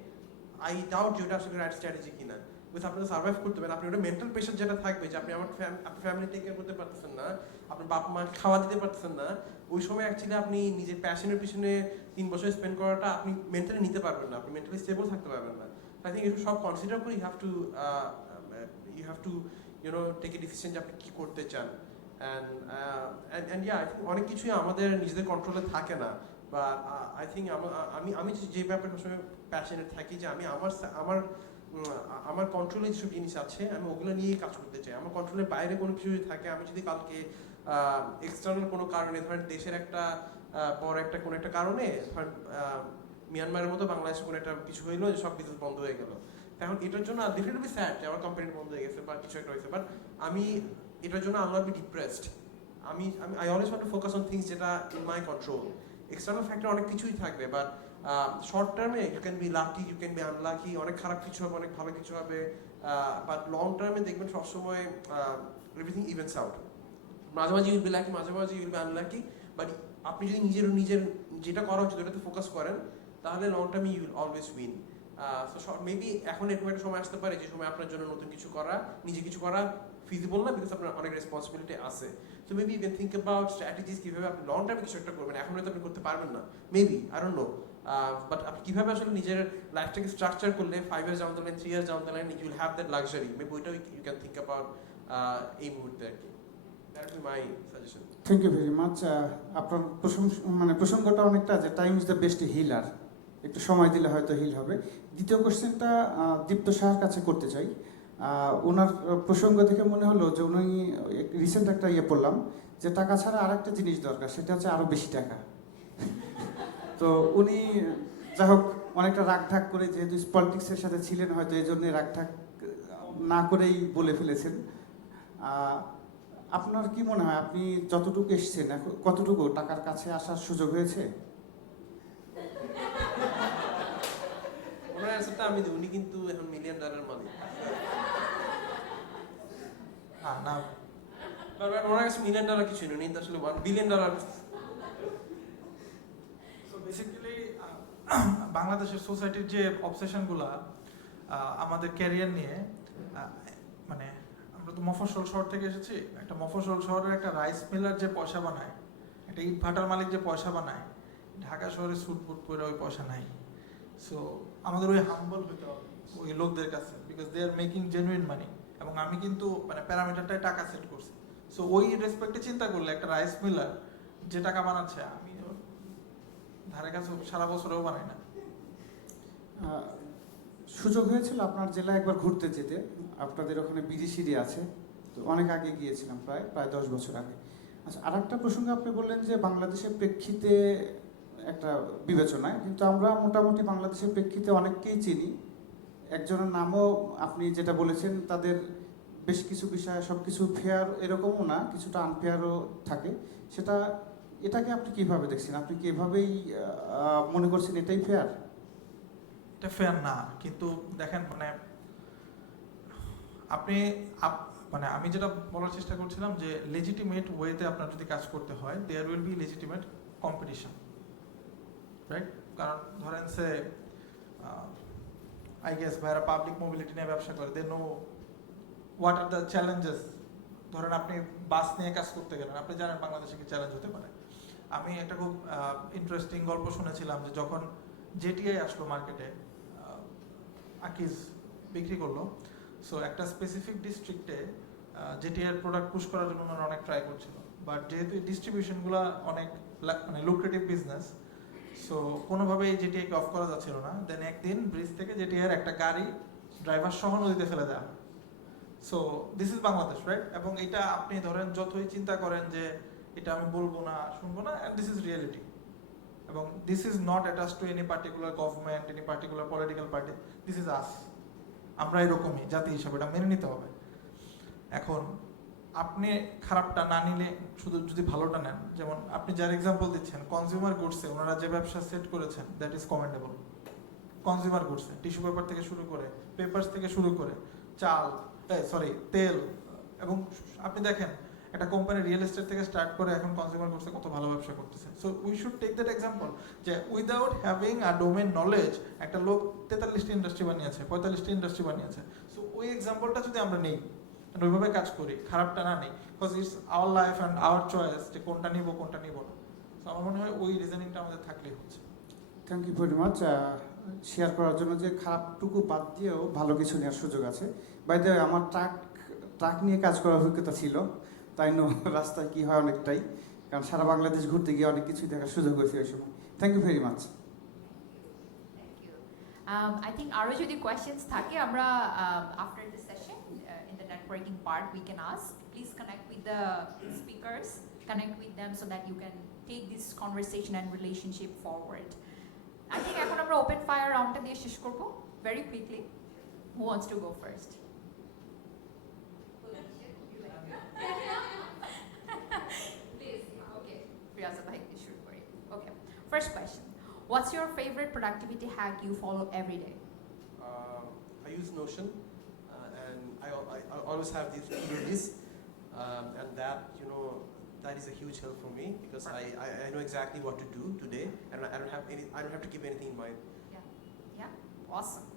আই ডাউট যে ওটা আসলে রাইট স্ট্র্যাটেজি কিনা। বিকজ আপনি সার্ভাইভ করতে পারেন, আপনি ওটা মেন্টাল প্রেশার যেটা থাকবে যে আপনি আমার ফ্যামিলি টেক কেয়ার করতে পারতেছেন না, আপনার বাপ মা খাওয়া দিতে পারতেছেন না, ওই সময় অ্যাকচুয়ালি আপনি নিজের প্যাশনের পিছনে 3 বছর স্পেন্ড করাটা আপনি মেন্টালি নিতে পারবেন না, আপনি মেন্টালি স্টেবল থাকতে পারবেন না। আই থিঙ্ক এসব সব কনসিডার করে you have to take a decision যে আপনি কী করতে চান। অ্যান্ড আই থিঙ্ক অনেক কিছুই আমাদের নিজেদের কন্ট্রোলে থাকে না। বা আই থিঙ্ক আমি যে ব্যাপারে সবসময় প্যাশনেট থাকি, যে আমি আমার কন্ট্রোলে যেসব জিনিস আছে আমি ওগুলো নিয়েই কাজ করতে চাই। আমার কন্ট্রোলের বাইরে কোনো কিছু যদি থাকে, আমি যদি কালকে এক্সটার্নাল কোনো কারণে, ধরেন দেশের একটা বড় কোনো একটা কারণে, ধরেন মিয়ানমারের মতো বাংলাদেশে কোনো একটা কিছু হইলো যে সব বিজনেস বন্ধ হয়ে গেল, এখন এটার জন্য ডেফিনেটলি স্যাড যে আমার কোম্পানি বন্ধ হয়ে গেছে বা কিছু একটা হয়েছে, বাট আমি এটার জন্য I not be depressed. I always want to focus on things যেটা in my control. External factor অনেক কিছুই থাকবে, বাট শর্ট টার্মে you can be lucky, you can be unlucky, অনেক খারাপ কিছু হবে, অনেক ভালো কিছু হবে, বাট লং টার্মে দেখবেন সবসময় এভরিথিং ইভেন্টস আউট। মাঝে মাঝে ইউল বি লাকি, মাঝে মাঝে ইউল বি আনলাকি, বাট আপনি যদি নিজের যেটা করা উচিত ওটাতে ফোকাস করেন, তাহলে লং টার্মে you will always win. So maybe এখন এরকম একটা সময় আসতে পারে যে সময় আপনার জন্য নতুন কিছু করা, নিজে কিছু করা ফিজিবল না, বিকজ আপনার অনেক রেসপন্সিবিলিটি আছে। So maybe you can think about strategies, কীভাবে আপনি লং টার্মে কিছু একটা করবেন। এখন হয়তো আপনি করতে পারবেন না, maybe, I don't know, but আপনি কীভাবে আসলে নিজের লাইফটাকে স্ট্রাকচার করলে 5 years down the line, 3 years down the line, you will have that luxury. Maybe ওইটাও ইউ ক্যান থিঙ্ক অ্যাবাউট এই মুহূর্তে আর কি। That will be my suggestion. Thank you very much. আপনার প্রসঙ্গটা অনেকটা যে time is the best healer, একটু সময় দিলে হয়তো হিল হবে। দ্বিতীয় কোশ্চেনটা দীপ্ত সাহার কাছে করতে চাই। ওনার প্রসঙ্গ থেকে মনে হলো যে উনি রিসেন্ট একটা পড়লাম যে টাকা ছাড়া আরেকটা জিনিস দরকার, সেটা হচ্ছে আরও বেশি টাকা। তো উনি যাই হোক অনেকটা রাগঢাক করে, যেহেতু পলিটিক্সের সাথে ছিলেন হয়তো এই জন্যে রাগঢাক না করেই বলে ফেলেছেন। আপনার কি মনে হয়, আপনি যতটুকু এসছেন কতটুকু টাকার কাছে আসার সুযোগ হয়েছে? ওনার অ্যান্সারটা আমি দিই, উনি কিন্তু এখন $1 million মালিক। না, ওনার কাছে $1 million কিছু নেই, উনি তো আসলে $1 billion। সো বেসিক্যালি বাংলাদেশের সোসাইটির যে অবসেশনগুলো আমাদের ক্যারিয়ার নিয়ে, মানে আমরা তো মফস্বল শহর থেকে এসেছি, একটা মফস্বল শহরের একটা রাইস মিলার যে পয়সা বানায়, একটা ইট ভাটার মালিক যে পয়সা বানায়, ঢাকা শহরে সুট বুট পরে ওই পয়সা নাই। সো আমাদের ওই হাম্বল হতে হবে ওই লোকদের কাছে, because they are making genuine money. এবং আমি কিন্তু মানে প্যারামিটারটাই টাকা সেট করছি। সো ওই রেসপেক্টে চিন্তা করলে একটা রাইস মিলার যে টাকা বানাচ্ছে, আমি ধারে কাছে সারা বছরেও বানাই না। সুযোগ হয়েছিল আপনার জেলায় একবার ঘুরতে যেতে, আপনাদের ওখানে বিড়ি আছে, তো অনেক আগে গিয়েছিলাম, প্রায় 10 বছর আগে। আচ্ছা, আর একটা প্রসঙ্গে আপনি বললেন যে বাংলাদেশের প্রেক্ষিতে একটা বিবেচনায়, কিন্তু আমরা মোটামুটি বাংলাদেশের প্রেক্ষিতে অনেককেই চিনি। একজনের নামও আপনি যেটা বলেছেন, তাদের বেশ কিছু বিষয়ে সব কিছু ফেয়ার এরকমও না, কিছুটা আনফেয়ারও থাকে। এটাকে আপনি কিভাবে দেখছেন? আপনি কি এভাবেই মনে করছেন এটাই ফেয়ার? এটা ফেয়ার না, কিন্তু দেখেন মানে মানে আমি যেটা বলার চেষ্টা করছিলাম যে লেজিটিমেট ওয়েতে আপনার যদি কাজ করতে হয়, there will be legitimate competition, right? কারণ ধরেন সে আই গেস ভাইরা পাবলিক মোবিলিটি নিয়ে ব্যবসা করে, they know what are the challenges. ধরেন আপনি বাস নিয়ে কাজ করতে গেলেন, আপনি জানেন বাংলাদেশে কি চ্যালেঞ্জ হতে পারে। আমি একটা খুব ইন্টারেস্টিং গল্প শুনেছিলাম যে যখন জেটিআই আসলো মার্কেটে, আকিজ বিক্রি করলো, সো একটা স্পেসিফিক ডিস্ট্রিক্টে জেটিআইয়ের প্রোডাক্ট পুশ করার জন্য ওনারা অনেক ট্রাই করছিল, বাট যেহেতু এই ডিস্ট্রিবিউশনগুলো অনেক মানে লুক্রেটিভ বিজনেস, সো কোনোভাবেই জেটিআইকে অফ করা যাচ্ছিল না। দেন একদিন ব্রিজ থেকে জেটিআইয়ের একটা গাড়ি ড্রাইভার সহ নদীতে ফেলে দেওয়া। So this is Bangladesh, right? এবং এটা আপনি ধরেন যতই চিন্তা করেন যে এটা আমি বলবো না, শুনবো না, অ্যান্ড দিস ইজ রিয়েলিটি। এবং this is not attach to any particular government, any particular political party, this is us. আমরা এরকমই জাতি হিসাবে এটা মেনে নিতে হবে। এখন আপনি খারাপটা না নিলে শুধু যদি ভালোটা নেন, যেমন আপনি যার এক্সাম্পল দিচ্ছেন কনজিউমার গুডসে ওনারা যে ব্যবসা সেট করেছেন, দ্যাট ইজ কমেন্ডেবল। কনজিউমার গুডসে টিস্যু পেপার থেকে শুরু করে, পেপারস থেকে শুরু করে, চাল, তেল, এবং আপনি দেখেন একটা কোম্পানি রিয়েল এস্টেট থেকে স্টার্ট করে এখন কনজিউমার গুডসে কত ভালো ব্যবসা করতেছে। So we should take that example যে without having a domain knowledge একটা লোক 43টি ইন্ডাস্ট্রি বানিয়েছে, 45টি ইন্ডাস্ট্রি বানিয়েছে। সো ওই এক্সাম্পলটা যদি আমরা নিই, ওইভাবে কাজ করি, খারাপটা না নেই, because it's our life and our choice যে কোনটা নিব কোনটা নিব না। সো আমার মনে হয় ওই রিজনিংটা আমাদের থাকলেই হচ্ছে। Thank you very much share করার জন্য, যে খারাপটুকু বাদ দিয়েও ভালো কিছু নেওয়ার সুযোগ আছে। বাই দ্য ওয়ে, আমার ট্রাক নিয়ে কাজ করার অভিজ্ঞতা ছিল, তাই রাস্তায় কি হয় অনেকটাই, কারণ সারা বাংলাদেশ ঘুরতে গিয়ে অনেক কিছুই দেখার সুযোগ হয়েছে ওই সময়। Thank you very much. Thank you. I think আরো যদি questions থাকে আমরা after this session in the networking part we can ask. Please connect with the speakers, connect with them so that you can take this conversation and relationship forward. I think এখন আমরা open fire roundটা দিয়ে শেষ করব very quickly. Who wants to go first? Please. Okay, Reyasat bhai শুরু করি. Okay, first question. What's your favorite productivity hack you follow every day? I use Notion, and I always have these to-do and that that is a huge help for me because I know exactly what to do today, and I don't have to keep anything in mind. Yeah, awesome.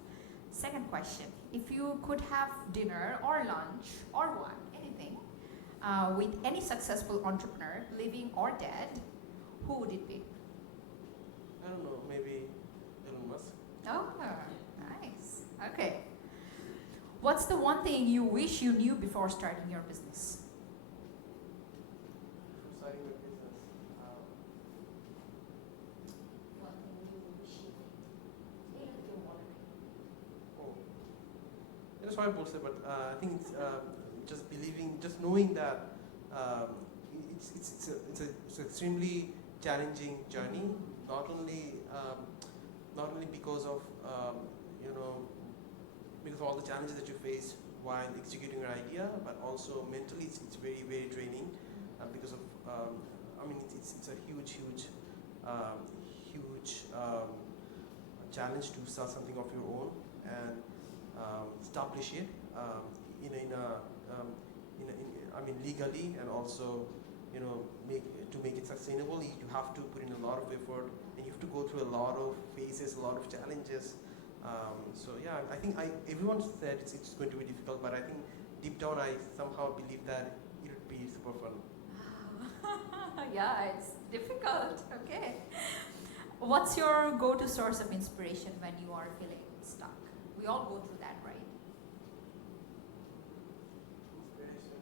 Second question: if you could have dinner or lunch or wine, anything, with any successful entrepreneur, living or dead, who would it be? I don't know, maybe Elon Musk. Oh, nice. Okay. What's the one thing you wish you knew before starting your business? Starting my business. One thing you wish you did. Oh, that's why I posted, but I think it's just knowing that it's extremely challenging journey. Not only because of because of all the challenges that you face while executing your idea, but also mentally it's very, very draining because of it's a huge challenge to start something of your own and establish it legally, and also make it sustainable. You have to put in a lot of effort, and you have to go through a lot of phases, a lot of challenges. So yeah, I think everyone said it's going to be difficult, but I think deep down I somehow believe that it would be super fun. Yeah, it's difficult. Okay. What's your go-to source of inspiration when you are feeling stuck? We all go through that, right? Inspiration.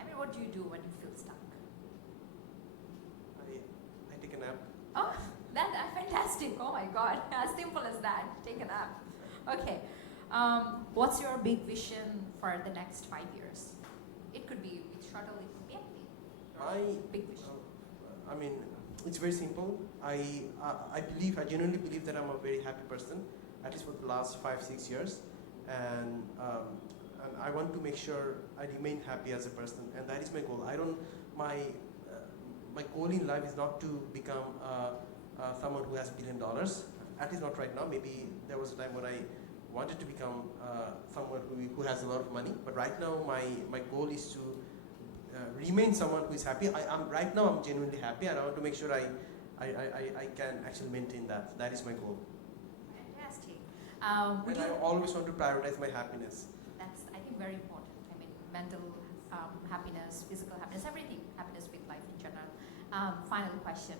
I mean, what do you do when you feel stuck? I take a nap. Oh, that's fantastic. Oh my God. As simple as that. Take a nap. Okay. What's your big vision for the next 5 years? It could be with Shuttle, it could be anything. My Big vision. it's very simple. I genuinely believe that I'm a very happy person, at least for the last 5-6 years, and I want to make sure I remain happy as a person, and that is my goal. My goal in life is not to become someone who has $1 billion, at least not right now. Maybe there was a time when I wanted to become someone who has a lot of money, but right now my goal is to remain someone who is happy. Right now I'm genuinely happy, and I want to make sure I can actually maintain that. That is my goal. Fantastic. And I always want to prioritize my happiness. That's, I think, very important. I mean, mental happiness, physical happiness, everything, happiness with life in general. Final question.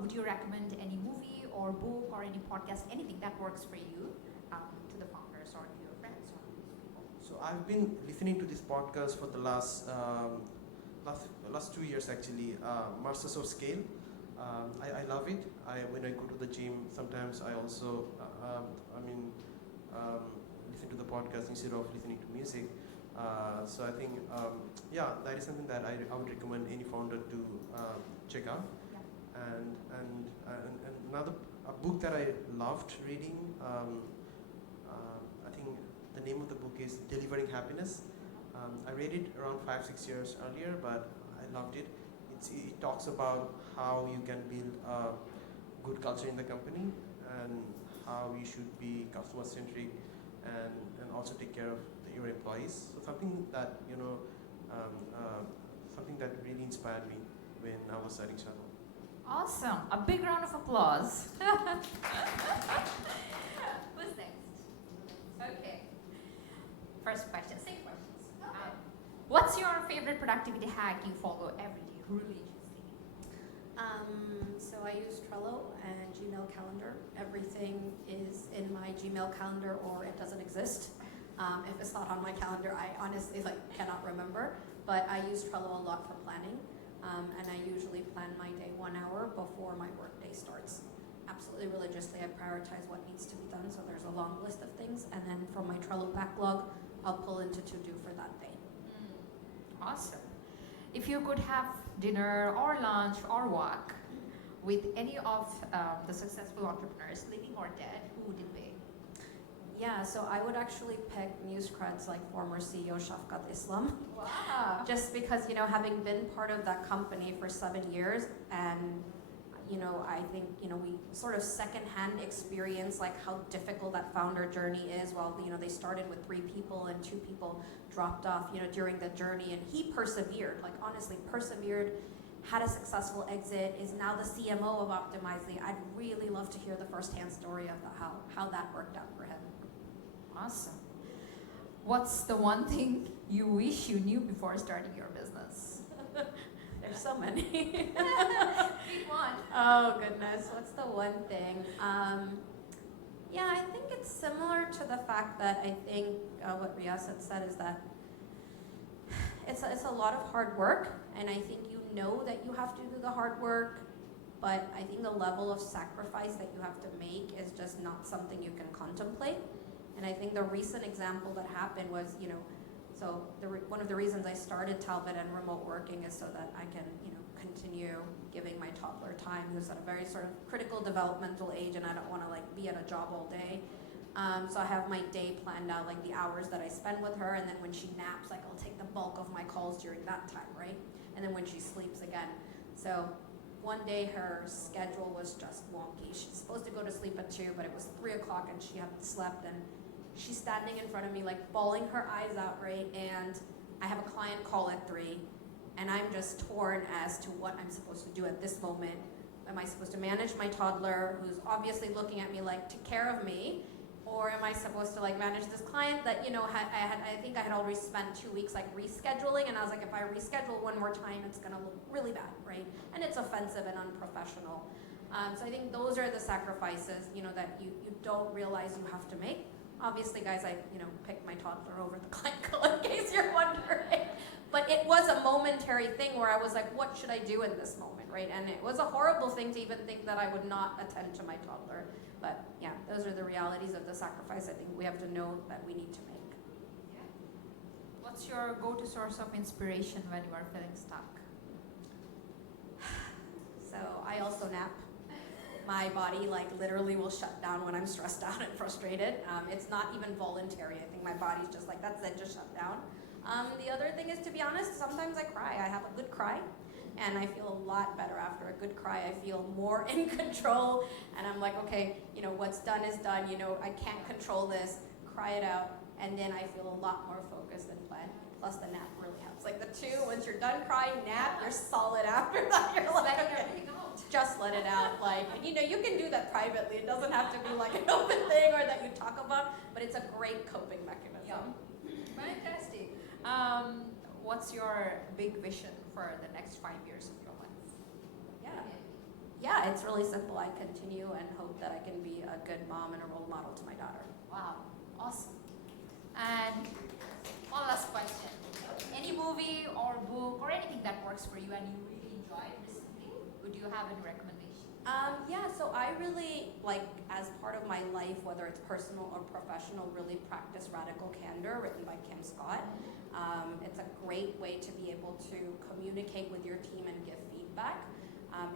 Would you recommend any movie or book or any podcast, anything that works for you, to the founders or to your friends or these people? So I've been listening to this podcast for the last 2 years actually. Masters of Scale. I love it. When I go to the gym, sometimes I also listen to the podcast instead of listening to music. So I think that is something that I would recommend any founder to check out. Yeah. And another book that I loved reading. I think the name of the book is Delivering Happiness. I read it around 5-6 years earlier, but I loved it. It talks about how you can build a good culture in the company and how you should be customer centric and also take care of your employees. So something that really inspired me when I was starting Shuttle. Awesome. A big round of applause. Who's next? Okay. First question. Same questions. Okay. What's your favorite productivity hack you follow every day religiously? So I use Trello and Gmail Calendar. Everything is in my Gmail calendar or it doesn't exist. If it's not on my calendar, I honestly cannot remember. But I use Trello a lot for planning. And I usually plan my day 1 hour before my work day starts. Absolutely religiously, I prioritize what needs to be done. So there's a long list of things. And then from my Trello backlog, I'll pull into to-do for that day. Awesome. If you could have dinner or lunch or walk with any of the successful entrepreneurs, living or dead, who would it be? Yeah, so I would actually pick news creds like former CEO Shafkat Islam. Wow. Just because, having been part of that company for 7 years and, I think, we sort of secondhand experience how difficult that founder journey is while, they started with 3 people and 2 people dropped off, during the journey. And he persevered, honestly persevered, had a successful exit, is now the CMO of Optimizely. I'd really love to hear the firsthand story of how that worked out for him. Awesome. What's the one thing you wish you knew before starting your business? There's so many. Pick one. Oh goodness, what's the one thing? I think it's similar to the fact that I think what Reyasat said is that it's a lot of hard work, and I think that you have to do the hard work, but I think the level of sacrifice that you have to make is just not something you can contemplate. And I think the recent example that happened was, one of the reasons I started Talvette and remote working is so that I can, continue giving my toddler time, who's at a very sort of critical developmental age, and I don't want to be at a job all day. So I have my day planned out, the hours that I spend with her, and then when she naps, I'll take the bulk of my calls during that time, right? And then when she sleeps again. So one day her schedule was just wonky. She's supposed to go to sleep at 2, but it was 3 o'clock and she hadn't slept, and she's standing in front of me bawling her eyes out, right? And I have a client call at 3, and I'm just torn as to what I'm supposed to do at this moment. Am I supposed to manage my toddler, who's obviously looking at me take care of me? Or am I supposed to manage this client that, I think I had already spent 2 weeks rescheduling, and I was if I reschedule one more time, it's gonna look really bad, right? And it's offensive and unprofessional. So I think those are the sacrifices, that you don't realize you have to make. Obviously, guys, I picked my toddler over the client call in case you're wondering. But it was a momentary thing where I was what should I do in this moment, right? And it was a horrible thing to even think that I would not attend to my toddler. But yeah, those are the realities of the sacrifice I think we have to know that we need to make. Yeah. What's your go-to source of inspiration when you are feeling stuck? So I also nap. My body literally will shut down when I'm stressed out and frustrated. It's not even voluntary. I think my body's just that's it, just shut down. The other thing is, to be honest, sometimes I cry. I have a good cry, and I feel a lot better after a good cry. I feel more in control, and I'm okay, what's done is done. I can't control this. Cry it out, and then I feel a lot more focused and planned. Plus, the nap really helps. The 2, once you're done crying, nap, you're solid after that. You're okay, just let it out. And you can do that privately. It doesn't have to be an open thing or that you talk about, but it's a great coping mechanism. Yeah. Fantastic. What's your big vision for the next 5 years of your life? Yeah, it's really simple. I continue and hope that I can be a good mom and a role model to my daughter. Wow, awesome. And one last question. Any movie or book or anything that works for you and you really enjoyed recently? Would you have any recommendation? Yeah, so I really, like, as part of my life, whether it's personal or professional, really practice Radical Candor, written by Kim Scott. It's a great way to be able to communicate with your team and give feedback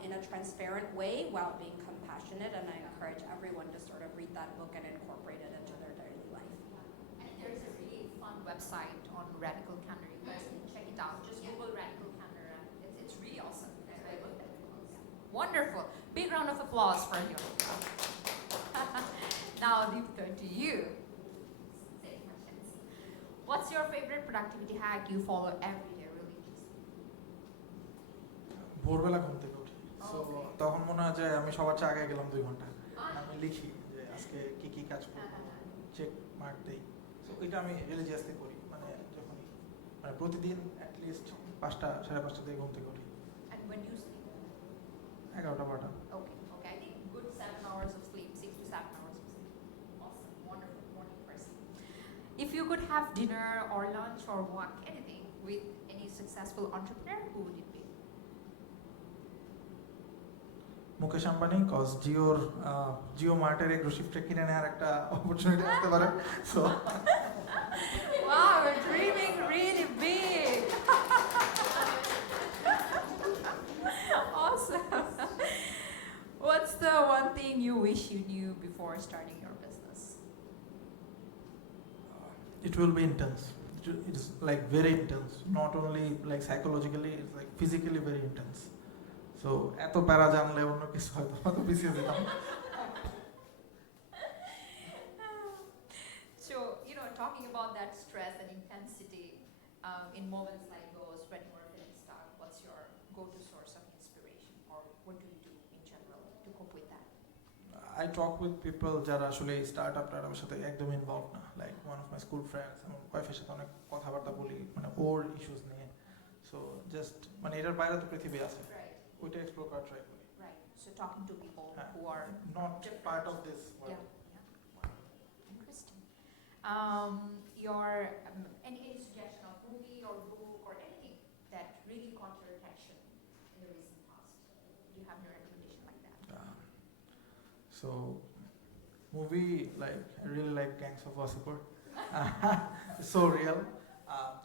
in a transparent way while being compassionate, and I encourage everyone to sort of read that book and incorporate it into their daily life. And there's a really fun website on Radical Candor. You guys can check it out. Just Google Radical Candor and it's really awesome. I looked at it. Wonderful. Big round of applause for you. Now, Diptha, to you. Same questions. What's your favorite productivity hack you follow every day religiously? ভোরবেলা ঘুম থেকে উঠি so Okay. তখন মনে হয় যে আমি সবার চেয়ে আগে গেলাম 2 ঘন্টা আমি লিখি যে আজকে কি কি কাজ করবো চেক মার্ক দেই সো এটা আমি রিলিজিয়াসলি করি মানে যখনই মানে প্রতিদিন অ্যাটলিস্ট 5টা 5:30 থেকে ঘুম থেকে উঠি And when you sleep? 11টা 12টা Okay, okay. I think good 7 hours of sleep, 6 to 7 hours of sleep. Awesome, wonderful morning person. If you could have dinner or lunch or walk anything with any successful entrepreneur, who would it be? Mukesh Ambani cause Jio মার্টের এগ্রোশিফটে কিনে নেওয়ার একটা opportunity আসতে পারে so Wow, we're dreaming really big. Awesome. What's the one thing you wish you knew before starting your business? it will be intense. It is like very intense. Not only like psychologically, it's like physically very intense. So এত প্যারা জানলে অন্য কিছু হয়তো হয়তো পিছিয়ে যেতাম So, you know, talking about that stress and intensity in moments like those when you are feeling stuck, what's your go-to source of inspiration, or what do you do in general to cope with that? I talk with people যারা আসলে startup টার্টআপের সাথে একদম involve না, like one of my school friends, আমার ওয়াইফের সাথে অনেক কথাবার্তা বলি মানে ওর ইস্যুস নিয়ে। সো জাস্ট মানে এটার বাইরে তো পৃথিবী আছে, Right, ওইটা এক্সপ্লোর করার ট্রাই করি। right. So talking to people হ্যাঁ, who are not different. part of this Yeah, world. yeah. Wow. Interesting. Your any suggestion of movie or book or anything that really caught your attention in the recent past? Do you have any recommendation like that? So movie, like I really like Gangs of Wasseypur. It's so real.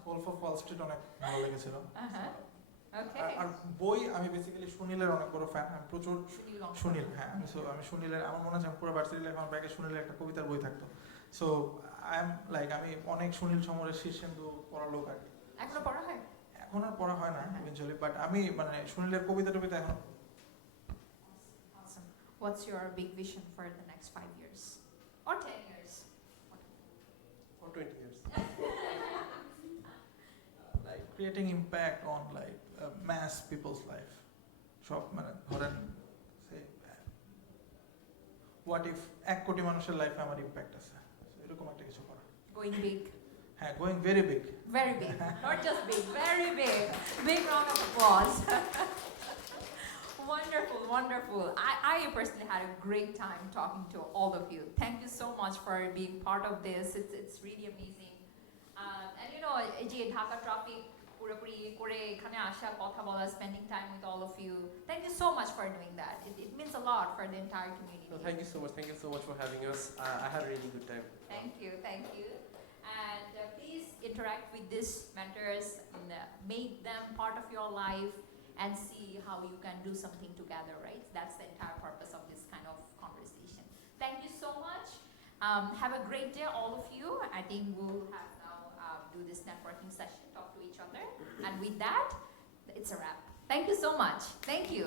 Wolf of Wall Street অনেক ভালো লেগেছিল। Okay. আর বই আমি basically সুনীলের অনেক বড় fan, আমি প্রচুর Sunil Sunil, হ্যাঁ আমি সুনীলের, আমার মনে আছে পুরো ভার্সিটি লাইফ আমার ব্যাগে সুনীলের একটা কবিতার বই থাকতো। সো আই এম লাইক আমি অনেক সুনীল সমরের শীর্ষেন্দু পড়ার লোক আর কি। এখনো পড়া হয়? এখন আর পড়া হয় না ইভেনচুয়ালি, বাট আমি মানে সুনীলের কবিতা টবিতা এখন। Awesome. What's your big vision for the next 5 years or 10 years? For 20 years. Like creating impact on like mass people's life. সব মানে ধরেন say what if 1 কোটি মানুষের লাইফে আমার ইম্প্যাক্ট আছে, এরকম একটা কিছু করা। Going big. হ্যাঁ, going very big. Very big. Not just big, very big. Big round of applause. Wonderful, wonderful. I personally had a great time talking to all of you. Thank you so much for being part of this. It's really amazing. And you know, এই যে Dhaka traffic পুরোপুরি করে এখানে আসা, কথা বলা, spending time with all of you. Thank you so much for doing that. It means a lot for the entire community. No, thank you so much. Thank you so much for having us. I had a really good time. Thank you, thank you. And please interact with these mentors and make them part of your life and see how you can do something together, right? That's the entire purpose of this kind of conversation. Thank you so much. Have a great day, all of you. I think we'll have now do this networking session, talk to each other. And with that, it's a wrap. Thank you so much. Thank you.